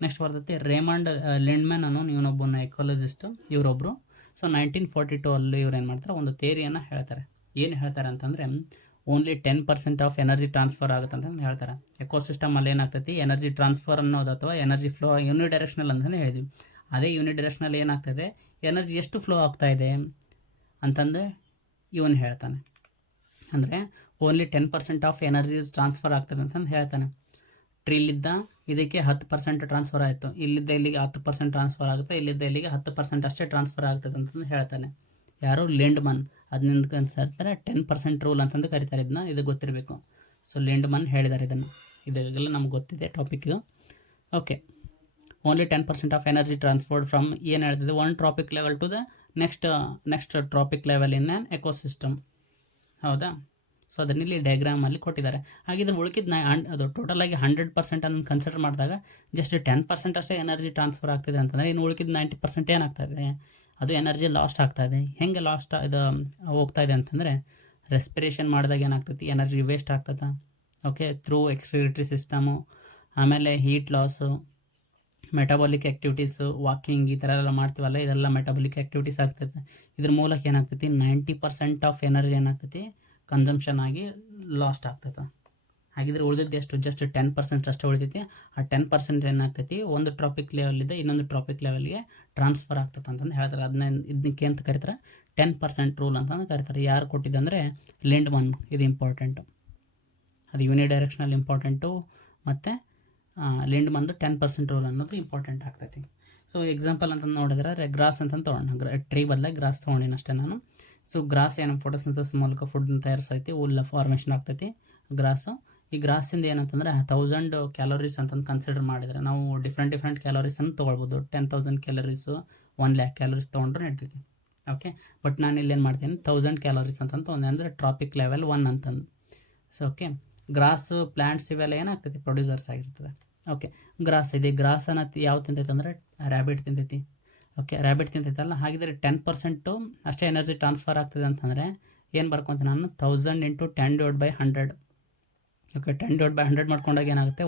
ನೆಕ್ಸ್ಟ್ ಬರ್ತೈತಿ ರೇಮಂಡ್ ಲಿಂಡ್ಮನ್ ಅನ್ನೋ ಇವನೊಬ್ಬನ ಎಕಾಲಜಿಸ್ಟು, ಇವರೊಬ್ಬರು. ಸೊ 1942 ಅಲ್ಲಿ ಇವ್ರು ಏನು ಮಾಡ್ತಾರೆ ಒಂದು ಥಿಯರಿಯನ್ನು ಹೇಳ್ತಾರೆ. ಏನು ಹೇಳ್ತಾರೆ ಅಂತಂದರೆ ಓನ್ಲಿ 10% ಆಫ್ ಎನರ್ಜಿ ಟ್ರಾನ್ಸ್ಫರ್ ಆಗುತ್ತೆ ಅಂತಂದು ಹೇಳ್ತಾರೆ. ಎಕೋಸಿಸ್ಟಮಲ್ಲಿ ಏನಾಗ್ತೈತಿ ಎನರ್ಜಿ ಟ್ರಾನ್ಸ್ಫರ್ ಅನ್ನೋದು ಅಥವಾ ಎನರ್ಜಿ ಫ್ಲೋ ಯೂನಿ ಡೈರೆಕ್ಷನಲ್ ಅಂತಲೇ ಹೇಳಿದ್ವಿ. ಅದೇ ಯೂನಿ ಡೈರೆಕ್ಷನಲ್ಲಿ ಏನಾಗ್ತದೆ ಎನರ್ಜಿ ಎಷ್ಟು ಫ್ಲೋ ಆಗ್ತಾ ಇದೆ ಅಂತಂದು ಇವನು ಹೇಳ್ತಾನೆ. ಅಂದರೆ ಓನ್ಲಿ 10% ಆಫ್ ಎನರ್ಜಿ ಟ್ರಾನ್ಸ್ಫರ್ ಆಗ್ತದೆ ಅಂತಂದು ಹೇಳ್ತಾನೆ. ಟ್ರೀಲಿದ್ದ ಇದಕ್ಕೆ 10% ಟ್ರಾನ್ಸ್ಫರ್ ಆಯಿತು, ಇಲ್ಲಿದ್ದ ಇಲ್ಲಿಗೆ 10% ಟ್ರಾನ್ಸ್ಫರ್ ಆಗುತ್ತೆ, ಇಲ್ಲಿದ್ದ ಇಲ್ಲಿಗೆ 10% ಅಷ್ಟೇ ಟ್ರಾನ್ಸ್ಫರ್ ಆಗ್ತದೆ ಅಂತಂದು ಹೇಳ್ತಾನೆ. ಯಾರು ಲಿಂಡ್ಮನ್. ಅದನ್ನ ಕನ್ಸಿರ್ತಾರೆ 10% ರೂಲ್ ಅಂತಂದು ಕರಿತಾರೆ. ಇದನ್ನ ಇದು ಗೊತ್ತಿರಬೇಕು. ಸೊ ಲಿಂಡ್ಮನ್ ಹೇಳಿದ್ದಾರೆ ಇದನ್ನು. ಇದೆಲ್ಲ ನಮ್ಗೆ ಗೊತ್ತಿದೆ ಟಾಪಿಕ್ ಇದು. Okay, only 10% of energy transferred from ಏನು ಹೇಳ್ತಿದೆ one trophic level to the next trophic level in an ecosystem. ಹೌದಾ? ಸೊ ಅದನ್ನಿಲ್ಲಿ ಡಯಾಗ್ರಾಮಲ್ಲಿ ಕೊಟ್ಟಿದ್ದಾರೆ. ಹಾಗಿದ್ರೆ ಉಳಿಕಿದ ಅದು ಟೋಟಲಾಗಿ 100% ಅದನ್ನು ಕನ್ಸಿಡರ್ ಮಾಡಿದಾಗ ಜಸ್ಟ್ 10% ಅಷ್ಟೇ ಎನರ್ಜಿ ಟ್ರಾನ್ಸ್ಫರ್ ಆಗ್ತಿದೆ ಅಂತಂದರೆ ಇನ್ನು ಉಳಿಕಿದ 90% ಏನಾಗ್ತಾಯಿದೆ ಅದು ಎನರ್ಜಿ ಲಾಸ್ಟ್ ಆಗ್ತಾಯಿದೆ. ಹೇಗೆ ಲಾಸ್ಟ್ ಇದು ಹೋಗ್ತಾಯಿದೆ ಅಂತಂದರೆ ರೆಸ್ಪಿರೇಷನ್ ಮಾಡಿದಾಗ ಏನಾಗ್ತೈತಿ ಎನರ್ಜಿ ವೇಸ್ಟ್ ಆಗ್ತದೆ. ಓಕೆ, ಥ್ರೂ ಎಕ್ಸ್ಕ್ರಿಟರಿ ಸಿಸ್ಟಮು, ಆಮೇಲೆ heat loss, metabolic activities, walking ಈ ಥರ ಎಲ್ಲ ಮಾಡ್ತೀವಲ್ಲ ಇದೆಲ್ಲ ಮೆಟಬಾಲಿಕ್ ಆ್ಯಕ್ಟಿವಿಟೀಸ್ ಆಗ್ತೈತೆ. ಇದ್ರ ಮೂಲಕ ಏನಾಗ್ತೈತಿ 90% ಆಫ್ ಎನರ್ಜಿ ಏನಾಗ್ತೈತಿ ಕನ್ಸಂಪ್ಷನ್ ಆಗಿ ಲಾಸ್ಟ್ ಆಗ್ತೈತೆ. ಹಾಗಿದ್ರೆ ಉಳಿದಿದ್ದು ಎಷ್ಟು ಜಸ್ಟ್ 10% ಅಷ್ಟೇ ಉಳಿತೈತಿ. ಆ 10% ಏನಾಗ್ತೈತಿ ಒಂದು ಟ್ರಾಪಿಕ್ ಲೆವೆಲಿದೆ ಇನ್ನೊಂದು ಟ್ರಾಪಿಕ್ ಲೆವೆಲ್ಗೆ ಟ್ರಾನ್ಸ್ಫರ್ ಆಗ್ತದೆ ಅಂತಂದು ಹೇಳ್ತಾರೆ. ಇದಕ್ಕೆ ಅಂತ ಕರೀತಾರೆ 10% ರೂಲ್ ಅಂತಂದು ಕರೀತಾರೆ. ಯಾರು ಕೊಟ್ಟಿದ್ದೆ ಅಂದರೆ ಲಿಂಡ್ಮನ್. ಇದು ಇಂಪಾರ್ಟೆಂಟು, ಅದು ಯೂನಿ ಡೈರೆಕ್ಷನಲ್ಲಿ ಇಂಪಾರ್ಟೆಂಟು. ಮತ್ತು ಲಿಂಡ್ಮನ್ದು 10% ರೂಲ್ ಅನ್ನೋದು ಇಂಪಾರ್ಟೆಂಟ್ ಆಗ್ತೈತಿ. ಸೊ ಎಕ್ಸಾಂಪಲ್ ಅಂತಂದು ನೋಡಿದ್ರೆ ಗ್ರಾಸ್ ಅಂತಂದು ತೊಗೊಂಡು ಟ್ರೀ ಬದಲಾಗಿ ಗ್ರಾಸ್ ತೊಗೊಂಡಿನಿ ಅಷ್ಟೇ ನಾನು. ಸೊ ಗ್ರಾಸ್ ಏನು ಫೋಟೋಸಿಂಥಸಿಸ್ ಮೂಲಕ ಫುಡ್ನ ತಯಾರಿಸೈತಿ, ಹುಲ್ಲ ಫಾರ್ಮೇಷನ್ ಆಗ್ತೈತಿ ಗ್ರಾಸು. ಈ ಗ್ರಾಸಿಂದ ಏನಂತಂದರೆ 1000 ಕ್ಯಾಲೋರೀಸ್ ಅಂತಂದು ಕನ್ಸಿಡರ್ ಮಾಡಿದರೆ ನಾವು ಡಿಫ್ರೆಂಟ್ ಕ್ಯಾಲೋರೀಸನ್ನು ತೊಗೊಳ್ಬೋದು. 10,000 ಕ್ಯಾಲೋರೀಸು 1,00,000 ಕ್ಯಾಲೋರೀಸ್ ತೊಗೊಂಡ್ರೆ ನಡ್ತೈತಿ. ಓಕೆ, ಬಟ್ ನಾನು ಇಲ್ಲೇನು ಮಾಡ್ತೀನಿ 1000 ಕ್ಯಾಲೋರೀಸ್ ಅಂತಂದು ತೊಗೊಂಡೆ, ಅಂದರೆ ಟ್ರಾಪಿಕ್ ಲೆವೆಲ್ 1 ಅಂತಂದು. ಸೊ ಓಕೆ, ಗ್ರಾಸು ಪ್ಲ್ಯಾಂಟ್ಸ್ ಇವೆಲ್ಲ ಏನಾಗ್ತೈತಿ ಪ್ರೊಡ್ಯೂಸರ್ಸ್ ಆಗಿರ್ತದೆ. ಓಕೆ, ಗ್ರಾಸ್ ಇದೆ. ಗ್ರಾಸನ್ನು ಯಾವ ತಿಂತೈತೆ ಅಂದರೆ ರ್ಯಾಬಿಟ್ ತಿಂತೈತಿ. ಓಕೆ, ರ್ಯಾಬಿಟ್ ತಿಂತೈತಲ್ಲ. ಹಾಗಿದ್ರೆ 10% ಅಷ್ಟೇ ಎನರ್ಜಿ ಟ್ರಾನ್ಸ್ಫರ್ ಆಗ್ತದೆ ಅಂತಂದರೆ ಏನು ಬರ್ಕೊತೀನಿ ನಾನು 1000 × 10/100. ಓಕೆ, 10/100 ಮಾಡ್ಕೊಂಡಾಗ ಏನಾಗುತ್ತೆ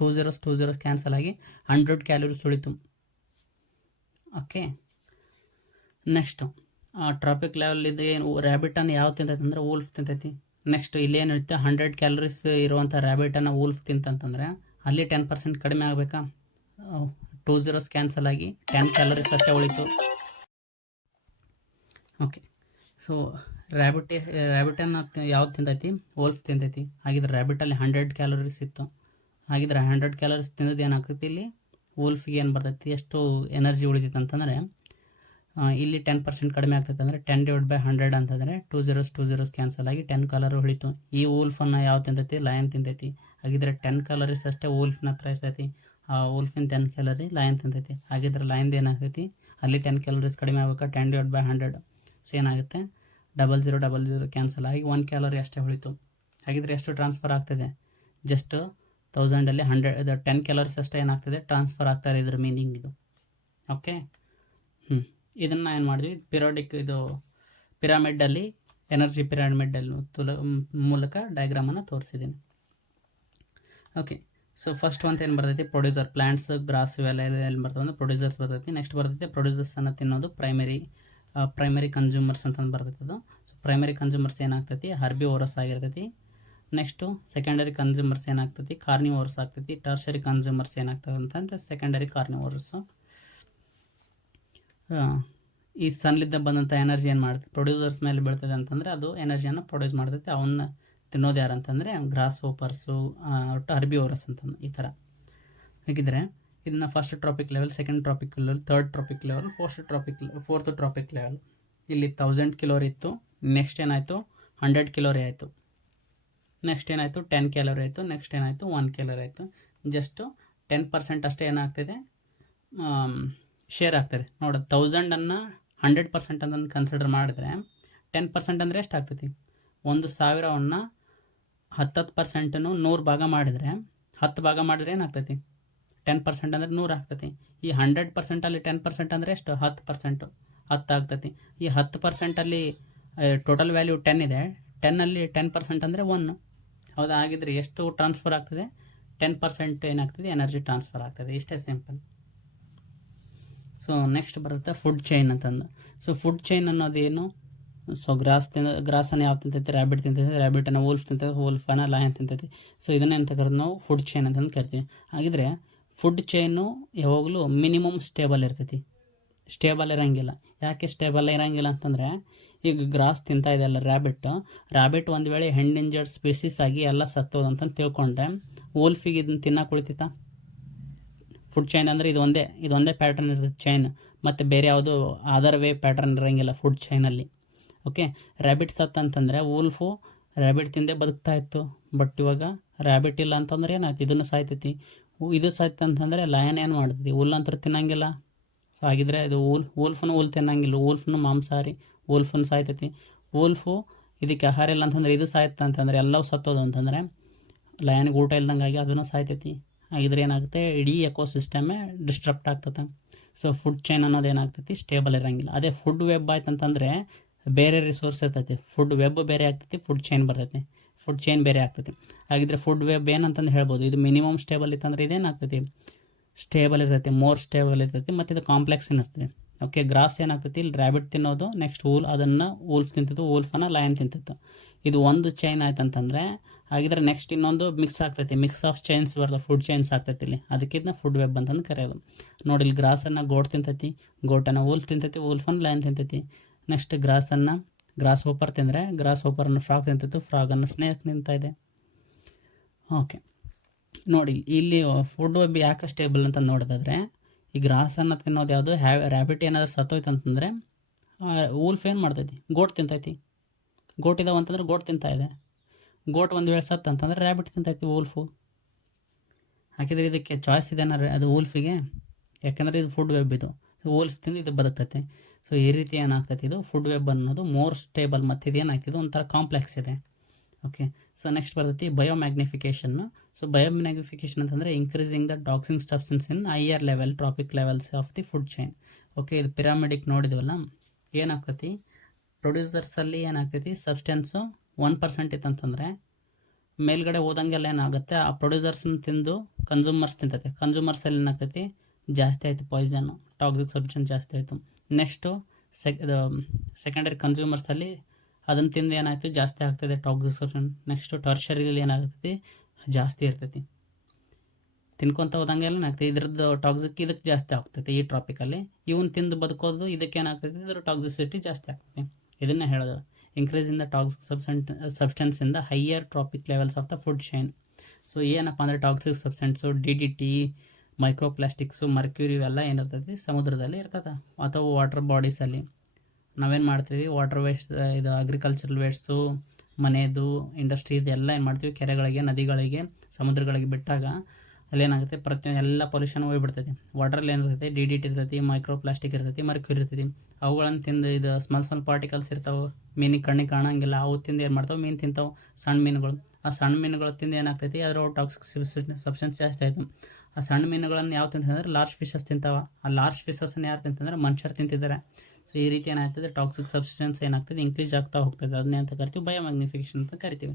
2 zeros ಕ್ಯಾನ್ಸಲ್ ಆಗಿ 100 ಕ್ಯಾಲೋರೀಸ್ ಉಳಿತು. ಓಕೆ, ನೆಕ್ಸ್ಟು ಟ್ರಾಪಿಕ್ ಲೆವೆಲಿದ್ದು ಏನು ರ್ಯಾಬಿಟನ್ನು ಯಾವ ತಿಂತೈತೆ ಅಂದರೆ ವೂಲ್ಫ್ ತಿಂತೈತಿ. ನೆಕ್ಸ್ಟ್ ಇಲ್ಲೇನಿರುತ್ತೆ 100 ಕ್ಯಾಲೋರೀಸ್ ಇರುವಂಥ ರ್ಯಾಬಿಟನ್ನು ವೂಲ್ಫ್ ತಿಂತಂತಂದರೆ ಅಲ್ಲಿ 10% ಕಡಿಮೆ ಆಗಬೇಕಾ? 2 zeros ಕ್ಯಾನ್ಸಲ್ ಆಗಿ 10 ಕ್ಯಾಲೋರೀಸ್ ಅಷ್ಟೇ ಉಳಿತು. ಓಕೆ, ಸೊ ರ್ಯಾಬಿಟನ್ನು ಯಾವ್ದು ತಿಂತೈತಿ ವೋಲ್ಫ್ ತಿಂತೈತಿ. ಹಾಗಿದ್ರೆ ರ್ಯಾಬಿಟಲ್ಲಿ 100 ಕ್ಯಾಲೋರೀಸ್ ಇತ್ತು. ಹಾಗಿದ್ರೆ 100 ಕ್ಯಾಲೋರೀಸ್ ತಿಂದದ್ದು ಏನಾಗ್ತೈತಿ ಇಲ್ಲಿ ವೋಲ್ಫಿಗೆ ಏನು ಬರ್ತೈತಿ ಎಷ್ಟು ಎನರ್ಜಿ ಉಳಿತೈತೆ ಅಂತಂದರೆ ಇಲ್ಲಿ 10% ಕಡಿಮೆ ಆಗ್ತೈತೆ ಅಂದರೆ 10/100 ಅಂತಂದರೆ 2 zeros ಕ್ಯಾನ್ಸಲ್ ಆಗಿ 10 ಕ್ಯಾಲೋರಿ ಉಳಿತು. ಈ ವೋಲ್ಫನ್ನು ಯಾವ ತಿಂತೈತಿ ಲಯನ್ ತಿಂತೈತಿ. ಹಾಗಿದ್ರೆ 10 ಕ್ಯಾಲೋರೀಸ್ ಅಷ್ಟೇ ವೋಲ್ಫಿನ ಹತ್ರ ಇರ್ತೈತಿ. ಆ ವೋಲ್ಫಿನ 10 ಕ್ಯಾಲೋರಿ ಲಯನ್ ತಿಂತೈತಿ. ಹಾಗಿದ್ರೆ ಲಯನ್ದು ಏನಾಗ್ತೈತಿ ಅಲ್ಲಿ 10 ಕ್ಯಾಲೋರೀಸ್ ಕಡಿಮೆ ಆಗಬೇಕಾ 10/100. ಸೊ ಏನಾಗುತ್ತೆ 00 ಕ್ಯಾನ್ಸಲ್ ಆಗಿ 1 ಕ್ಯಾಲೋರಿ ಅಷ್ಟೇ ಉಳಿತು. ಹಾಗಿದ್ರೆ ಎಷ್ಟು ಟ್ರಾನ್ಸ್ಫರ್ ಆಗ್ತದೆ ಜಸ್ಟ್ 1000ಅಲ್ಲಿ 10 ಕ್ಯಾಲೋರೀಸ್ ಅಷ್ಟೇ ಏನಾಗ್ತದೆ ಟ್ರಾನ್ಸ್ಫರ್ ಆಗ್ತಾಯಿದೆ, ಇದ್ರ ಮೀನಿಂಗ್ ಇದು. ಓಕೆ, ಇದನ್ನು ಏನು ಮಾಡಿದ್ವಿ, ಇದು ಪಿರಾಮಿಡಲ್ಲಿ ಎನರ್ಜಿ ಪಿರಾಮಿಡಲ್ಲಿ ಮೂಲಕ ಡಯಾಗ್ರಾಮನ್ನು ತೋರಿಸಿದ್ದೀನಿ. ಓಕೆ, ಸೊ ಫಸ್ಟ್ ಒಂದು ಏನು ಬರ್ತೈತಿ, ಪ್ರೊಡ್ಯೂಸರ್ ಪ್ಲಾಂಟ್ಸ್ ಗ್ರಾಸ್ ಇವೆಲ್ಲ ಎಲ್ಲಿ ಬರ್ತದೆ ಅಂದರೆ ಪ್ರೊಡ್ಯೂಸರ್ಸ್ ಬರ್ತೈತಿ. ನೆಕ್ಸ್ಟ್ ಬರ್ತೈತಿ ಪ್ರೊಡ್ಯೂಸರ್ಸನ್ನು ತಿನ್ನೋದು ಪ್ರೈಮರಿ ಕನ್ಸ್ಯೂಮರ್ಸ್ ಅಂತಂದು ಬರ್ತೈತಿ ಅದು. ಸೊ ಪ್ರೈಮರಿ ಕನ್ಸ್ಯೂಮರ್ಸ್ ಏನಾಗ್ತೈತಿ, ಹರ್ಬಿವೋರಸ್ ಆಗಿರ್ತೈತಿ. ನೆಕ್ಸ್ಟು ಸೆಕೆಂಡರಿ ಕನ್ಸ್ಯೂಮರ್ಸ್ ಏನಾಗ್ತೈತಿ, ಕಾರ್ನಿವೋರಸ್ ಆಗ್ತೈತಿ. ಟರ್ಷರಿ ಕನ್ಸ್ಯೂಮರ್ಸ್ ಏನಾಗ್ತದೆ ಅಂತಂದರೆ ಸೆಕೆಂಡರಿ ಕಾರ್ನಿವೋರಸ್ಸು. ಈ ಸನ್ಲಿದ್ದ ಬಂದಂಥ ಎನರ್ಜಿ ಏನು ಮಾಡ್ತೈತಿ, ಪ್ರೊಡ್ಯೂಸರ್ಸ್ ಮೇಲೆ ಬೀಳ್ತದೆ ಅಂತಂದರೆ ಅದು ಎನರ್ಜಿಯನ್ನು ಪ್ರೊಡ್ಯೂಸ್ ಮಾಡ್ತೈತಿ. ಅವನ್ನ ತಿನ್ನೋದು ಯಾರು ಅಂತಂದರೆ ಗ್ರಾಸ್ ಹೋಪರ್ಸು, ಒಟ್ಟು ಹರ್ಬಿವೋರಸ್ ಅಂತಂದು ಈ ಥರ. ಹೇಗಿದ್ರೆ ಇದನ್ನ first trophic level, second trophic level, third trophic level, fourth trophic level. ಇಲ್ಲಿ 1000 ಕ್ಯಾಲೋರಿ ಇತ್ತು. ನೆಕ್ಸ್ಟ್ ಏನಾಯಿತು, 100 ಕ್ಯಾಲೋರಿ ಆಯಿತು. ನೆಕ್ಸ್ಟ್ ಏನಾಯಿತು, 10 ಕ್ಯಾಲೋರಿ ಆಯಿತು. ನೆಕ್ಸ್ಟ್ ಏನಾಯಿತು, 1 ಕ್ಯಾಲೋರಿ ಆಯಿತು. ಜಸ್ಟು 10% ಅಷ್ಟೇ ಏನಾಗ್ತಿದೆ, ಶೇರ್ ಆಗ್ತದೆ. ನೋಡಿ, 1000ಅನ್ನು 100% ಅಂತಂದು ಕನ್ಸಿಡರ್ ಮಾಡಿದ್ರೆ 10% ಅಂದರೆ ಎಷ್ಟು ಆಗ್ತೈತಿ, 1000ವನ್ನು 10% 100 ಭಾಗ ಮಾಡಿದರೆ 10 ಭಾಗ ಮಾಡಿದ್ರೆ ಏನಾಗ್ತೈತಿ, 10% ಅಂದರೆ 100 ಆಗ್ತೈತಿ. ಈ 100%ಅಲ್ಲಿ 10% ಅಂದರೆ ಎಷ್ಟು, 10%, 10 ಆಗ್ತೈತಿ. ಈ 10%ಅಲ್ಲಿ ಟೋಟಲ್ ವ್ಯಾಲ್ಯೂ 10 ಇದೆ. 10ಅಲ್ಲಿ 10% ಅಂದರೆ 1. ಹೌದಾ? ಆಗಿದ್ರೆ ಎಷ್ಟು ಟ್ರಾನ್ಸ್ಫರ್ ಆಗ್ತದೆ, 10% ಏನಾಗ್ತದೆ, ಎನರ್ಜಿ ಟ್ರಾನ್ಸ್ಫರ್ ಆಗ್ತದೆ. ಇಷ್ಟೇ ಸಿಂಪಲ್. ಸೊ ನೆಕ್ಸ್ಟ್ ಬರುತ್ತೆ ಫುಡ್ ಚೈನ್ ಅಂತಂದು. ಸೊ ಫುಡ್ ಚೈನ್ ಅನ್ನೋದೇನು, ಸೊ ಗ್ರಾಸನ್ನು ಯಾವ ತಿಂತೈತಿ, ರ್ಯಾಬಿಟ್ ತಿಂತೈತಿ. ರ್ಯಾಬಿಟನ್ನು ವೋಲ್ಫ್ ತಿಂತೈತಿ. ವೋಲ್ಫನ್ನು ಲಯನ್ ತಿಂತೈತಿ. ಸೊ ಇದನ್ನೇ ಅಂತ ಕರೆದು ನಾವು ಫುಡ್ ಚೈನ್ ಅಂತಂದು ಕರಿತೀವಿ. ಹಾಗಿದ್ರೆ ಫುಡ್ ಚೈನು ಯಾವಾಗಲೂ ಮಿನಿಮಮ್ ಸ್ಟೇಬಲ್ ಇರ್ತೈತಿ, ಸ್ಟೇಬಲ್ ಇರೋಂಗಿಲ್ಲ. ಯಾಕೆ ಸ್ಟೇಬಲ್ ಇರೋಂಗಿಲ್ಲ ಅಂತಂದರೆ, ಈಗ ಗ್ರಾಸ್ ತಿಂತಾ ಇದೆಯಲ್ಲ ರ್ಯಾಬಿಟ್ ಒಂದು ವೇಳೆ ಎಂಡೇಂಜರ್ಡ್ ಸ್ಪೀಸೀಸ್ ಆಗಿ ಎಲ್ಲ ಸತ್ತೋದು ಅಂತಂದು ತಿಳ್ಕೊಂಡ್ರೆ ವೋಲ್ಫಿಗೆ ಇದನ್ನು ತಿನ್ನಕ್ಕೆ ಉಳಿತೈತಾ? ಫುಡ್ ಚೈನ್ ಅಂದರೆ ಇದೊಂದೇ ಪ್ಯಾಟರ್ನ್ ಇರ್ತದೆ ಚೈನ್, ಮತ್ತು ಬೇರೆ ಯಾವುದು ಅದರ್ ವೇ ಪ್ಯಾಟರ್ನ್ ಇರೋಂಗಿಲ್ಲ ಫುಡ್ ಚೈನಲ್ಲಿ. ಓಕೆ, ರ್ಯಾಬಿಟ್ ಸತ್ತು ಅಂತಂದರೆ ವೋಲ್ಫು ರ್ಯಾಬಿಟ್ ತಿಂದೇ ಬದುಕ್ತಾ ಇತ್ತು. ಬಟ್ ಇವಾಗ ರ್ಯಾಬಿಟ್ ಇಲ್ಲ ಅಂತಂದ್ರೆ ಏನಾಯ್ತು, ಇದನ್ನು ಸಾಯ್ತೈತಿ. ಇದು ಸಾಯ್ತು ಅಂತಂದರೆ ಲಯನ್ ಏನು ಮಾಡ್ತೈತಿ, ಹುಲ್ಲಂತೂ ತಿನ್ನಂಗಿಲ್ಲ. ಸೊ ಹಾಗಿದ್ರೆ ಇದು ವೋಲ್ಫನ್ನು ಹುಲ್ಲು ತಿನ್ನಂಗಿಲ್ಲ, ವೋಲ್ಫನ್ನು ಮಾಂಸಾಹಾರಿ, ವೋಲ್ಫನ್ನು ಸಾಯ್ತೈತಿ. ವೋಲ್ಫು ಇದಕ್ಕೆ ಆಹಾರ ಇಲ್ಲ ಅಂತಂದರೆ ಇದು ಸಾಯ್ತು ಅಂತಂದರೆ ಎಲ್ಲವೂ ಸತ್ತೋದು ಅಂತಂದರೆ ಲಯನ್ಗೆ ಊಟ ಇಲ್ದಂಗಾಗಿ ಅದನ್ನು ಸಾಯ್ತೈತಿ. ಹಾಗಿದ್ರೆ ಏನಾಗುತ್ತೆ, ಇಡೀ ಎಕೋಸಿಸ್ಟಮೇ ಡಿಸ್ಟ್ರಪ್ಟ್ ಆಗ್ತದೆ. ಸೊ ಫುಡ್ ಚೈನ್ ಅನ್ನೋದು ಏನಾಗ್ತೈತಿ, ಸ್ಟೇಬಲ್ ಇರೋಂಗಿಲ್ಲ. ಅದೇ ಫುಡ್ ವೆಬ್ ಆಯ್ತು ಅಂತಂದರೆ ಬೇರೆ ರಿಸೋರ್ಸ್ ಇರ್ತೈತಿ. ಫುಡ್ ವೆಬ್ ಬೇರೆ ಆಗ್ತೈತಿ, ಫುಡ್ ಚೈನ್ ಬರ್ತೈತಿ, ಫುಡ್ ಚೈನ್ ಬೇರೆ ಆಗ್ತೈತಿ. ಹಾಗಿದ್ರೆ ಫುಡ್ ವೆಬ್ ಏನಂತಂದು ಹೇಳ್ಬೋದು, ಇದು ಮಿನಿಮಮ್ ಸ್ಟೇಬಲ್ ಇತ್ತಂದ್ರೆ ಇದೇನಾಗ್ತೈತಿ, ಸ್ಟೇಬಲ್ ಇರ್ತೈತಿ, ಮೋರ್ ಸ್ಟೇಬಲ್ ಇರ್ತೈತಿ, ಮತ್ತು ಇದು ಕಾಂಪ್ಲೆಕ್ಸ್ ಏನಿರ್ತೈತಿ. ಓಕೆ, ಗ್ರಾಸ್ ಏನಾಗ್ತೈತಿ, ಇಲ್ಲಿ ರ್ಯಾಬಿಟ್ ತಿನ್ನೋದು, ನೆಕ್ಸ್ಟ್ ಅದನ್ನು ವೋಲ್ಫ್ ತಿಂತಿತ್ತು, ವೋಲ್ಫನ್ನು ಲಯನ್ ತಿಂತಿತ್ತು. ಇದು ಒಂದು ಚೈನ್ ಆಯ್ತು ಅಂತಂದರೆ ಹಾಗಿದ್ರೆ ನೆಕ್ಸ್ಟ್ ಇನ್ನೊಂದು ಮಿಕ್ಸ್ ಆಗ್ತೈತಿ, ಮಿಕ್ಸ್ ಆಫ್ ಚೈನ್ಸ್ ಬರ್ತದೆ, ಫುಡ್ ಚೈನ್ಸ್ ಆಗ್ತೈತಿ ಇಲ್ಲಿ. ಅದಕ್ಕೆ ಇದನ್ನ ಫುಡ್ ವೆಬ್ ಅಂತಂದು ಕರೆಯೋದು. ನೋಡಿ, ಇಲ್ಲಿ ಗ್ರಾಸನ್ನು ಗೋಟ್ ತಿಂತೈತಿ, ಗೋಟನ್ನು wolf ತಿಂತೈತಿ, ವೋಲ್ಫನ್ನು lion ತಿಂತೈತಿ. Next gross hopper ತಿಂದರೆ ಗ್ರಾಸ್ ಹೋಪರನ್ನು ಫ್ರಾಗ್ ತಿಂತಿತ್ತು, ಫ್ರಾಗನ್ನು ಸ್ನೇಕ್ ತಿಂತಾ ಇದೆ. ಓಕೆ, ನೋಡಿ ಇಲ್ಲಿ ಫುಡ್ ವೆಬ್ ಯಾಕೆ ಸ್ಟೇಬಲ್ ಅಂತ ನೋಡೋದಾದರೆ, ಈ ಗ್ರಾಸನ್ನು ತಿನ್ನೋದು ಯಾವುದು, ರ್ಯಾಬಿಟ್ ಏನಾದರೂ ಸತ್ತೋಯ್ತು ಅಂತಂದರೆ ವೋಲ್ಫ್ ಏನು ಮಾಡ್ತೈತಿ, ಗೋಟ್ ತಿಂತೈತಿ. ಗೋಟ್ ಇದಾವೆ ಅಂತಂದ್ರೆ ಗೋಟ್ ತಿಂತಾ ಇದೆ. ಗೋಟ್ ಒಂದು ವೇಳೆ ಸತ್ತು ಅಂತಂದರೆ ರ್ಯಾಬಿಟ್ ತಿಂತೈತಿ, ವೋಲ್ಫು. ಹಾಕಿದರೆ ಇದಕ್ಕೆ ಚಾಯ್ಸ್ ಇದೆ ಅದು ವೋಲ್ಫಿಗೆ, ಯಾಕೆಂದರೆ ಇದು ಫುಡ್ ವೆಬ್, ಇದು ವೋಲ್ಫ್ ತಿಂದು ಇದು ಬದುಕ್ತೈತೆ. ಸೊ ಈ ರೀತಿ ಏನಾಗ್ತೈತಿ, ಇದು ಫುಡ್ ವೆಬ್ ಅನ್ನೋದು ಮೋರ್ ಸ್ಟೇಬಲ್, ಮತ್ತು ಇದು ಏನಾಗ್ತಿದೆ ಒಂಥರ ಕಾಂಪ್ಲೆಕ್ಸ್ ಇದೆ. ಓಕೆ, ಸೊ ನೆಕ್ಸ್ಟ್ ಬರ್ತೈತಿ ಬಯೋಮ್ಯಾಗ್ನಿಫಿಕೇಷನ್ನು. ಸೊ ಬಯೋಮ್ಯಾಗ್ನಿಫಿಕೇಷನ್ ಅಂತಂದರೆ increasing the toxin substance in higher level trophic levels of the food chain. Okay, ಇದು ಪಿರಾಮಿಡಿಕ್ ನೋಡಿದ್ವಲ್ಲ, ಏನಾಗ್ತೈತಿ, ಪ್ರೊಡ್ಯೂಸರ್ಸಲ್ಲಿ ಏನಾಗ್ತೈತಿ, ಸಬ್ಸ್ಟೆನ್ಸು 1% ಇತ್ತಂತಂದರೆ ಮೇಲ್ಗಡೆ ಹೋದಂಗೆಲ್ಲ ಏನಾಗುತ್ತೆ, ಆ ಪ್ರೊಡ್ಯೂಸರ್ಸನ್ನ ತಿಂದು ಕನ್ಸ್ಯೂಮರ್ಸ್ ತಿಂತೈತೆ. ಕನ್ಸ್ಯೂಮರ್ಸಲ್ಲಿ ಏನಾಗ್ತೈತಿ, ಜಾಸ್ತಿ ಆಯಿತು ಪಾಯ್ಸನ್ನು, ಟಾಕ್ಸಿಕ್ ಸಬ್ಸ್ಟೆನ್ಸ್ ಜಾಸ್ತಿ ಆಯಿತು. ನೆಕ್ಸ್ಟು ಸೆಕೆಂಡರಿ ಕನ್ಸ್ಯೂಮರ್ಸಲ್ಲಿ ಅದನ್ನು ತಿಂದು ಏನಾಯ್ತು, ಜಾಸ್ತಿ ಆಗ್ತದೆ ಟಾಕ್ಸಿಕ್ ಸಬ್ಸ್ಟೆನ್ಸ್. ನೆಕ್ಸ್ಟು ಟರ್ಷರಿಲಿ ಏನಾಗ್ತೈತಿ, ಜಾಸ್ತಿ ಇರ್ತೈತಿ. ತಿನ್ಕೊತ ಹೋದಂಗೆಲ್ಲ ಏನಾಗ್ತೈತಿ, ಇದ್ರದ್ದು ಟಾಕ್ಸಿಕ್ ಇದಕ್ಕೆ ಜಾಸ್ತಿ ಆಗ್ತೈತಿ. ಈ ಟ್ರಾಪಿಕಲ್ಲಿ ಇವನು ತಿಂದು ಬದುಕೋದು, ಇದಕ್ಕೆ ಏನಾಗ್ತೈತಿ, ಇದ್ರ ಟಾಕ್ಸಿಸಿಟಿ ಜಾಸ್ತಿ ಆಗ್ತೈತಿ. ಇದನ್ನೇ ಹೇಳೋದು, increase in the toxic substance in the higher trophic levels of the food chain. So ಏನಪ್ಪ ಅಂದರೆ toxic substance, DDT, microplastics, mercury ಇವೆಲ್ಲ ಏನಿರ್ತೈತಿ ಸಮುದ್ರದಲ್ಲಿ ಇರ್ತದೆ, ಅಥವಾ ವಾಟರ್ ಬಾಡೀಸಲ್ಲಿ. ನಾವೇನು ಮಾಡ್ತೀವಿ, ವಾಟರ್ ವೇಸ್ಟ್, ಇದು ಅಗ್ರಿಕಲ್ಚರಲ್ ವೇಸ್ಟು, ಮನೆಯದು, ಇಂಡಸ್ಟ್ರಿ ಇದೆಲ್ಲ ಏನು ಮಾಡ್ತೀವಿ, ಕೆರೆಗಳಿಗೆ, ನದಿಗಳಿಗೆ, ಸಮುದ್ರಗಳಿಗೆ ಬಿಟ್ಟಾಗ ಅಲ್ಲೇನಾಗುತ್ತೆ ಪ್ರತಿಯೊಂದು ಎಲ್ಲ ಪೊಲ್ಯೂಷನ್ ಹೋಗ್ಬಿಡ್ತೈತಿ. ವಾಟ್ರಲ್ಲಿ ಏನಿರ್ತೈತಿ ಡಿ ಡಿ ಟಿ ಇರ್ತೈತಿ, ಮೈಕ್ರೋ ಪ್ಲಾಸ್ಟಿಕ್ ಇರ್ತೈತಿ, ಮರ್ಕ್ಯೂರಿ ಇರ್ತೈತಿ. ಅವುಗಳನ್ನು ತಿಂದು ಇದು ಸ್ಮಾಲ್ ಪಾರ್ಟಿಕಲ್ಸ್ ಇರ್ತಾವೆ, ಮೀನಿಗೆ ಕಣ್ಣಿಗೆ ಕಾಣಂಗಿಲ್ಲ, ಅವು ತಿಂದು ಏನು ಮಾಡ್ತಾವೆ, ಮೀನು ತಿಂತಾವೆ, ಸಣ್ಣ ಮೀನುಗಳು. ಆ ಸಣ್ಣ ಮೀನುಗಳು ತಿಂದು ಏನಾಗ್ತೈತಿ, ಅದರೊಳಗೆ ಟಾಕ್ಸಿಕ್ ಸಬ್ಸ್ಟೆನ್ಸ್ ಜಾಸ್ತಿ ಆಯಿತು. ಆ ಸಣ್ಣ ಮೀನುಗಳನ್ನು ಯಾವ ತಿಂತಂದ್ರೆ ಲಾರ್ಜ್ ಫಿಶಸ್ ತಿಂತಾವೆ. ಆ ಲಾರ್ಜ್ ಫಿಶಸ್ನ ಯಾರು ತಿಂತಂದ್ರೆ ಮನುಷ್ಯರು ತಿಂತಿದ್ದಾರೆ. ಸೊ ಈ ರೀತಿ ಏನಾಗ್ತದೆ, ಟಾಕ್ಸಿಕ್ ಸಬ್ಸ್ಟೆನ್ಸ್ ಏನಾಗ್ತದೆ, ಇನ್ಕ್ರೀಸ್ ಆಗ್ತಾ ಹೋಗ್ತದೆ. ಅದನ್ನೇ ಅಂತ ಕರಿತೀವಿ ಬಯೋಮ್ಯಾಗ್ನಿಫಿಕೇಶನ್ ಅಂತ ಕರಿತೀವಿ.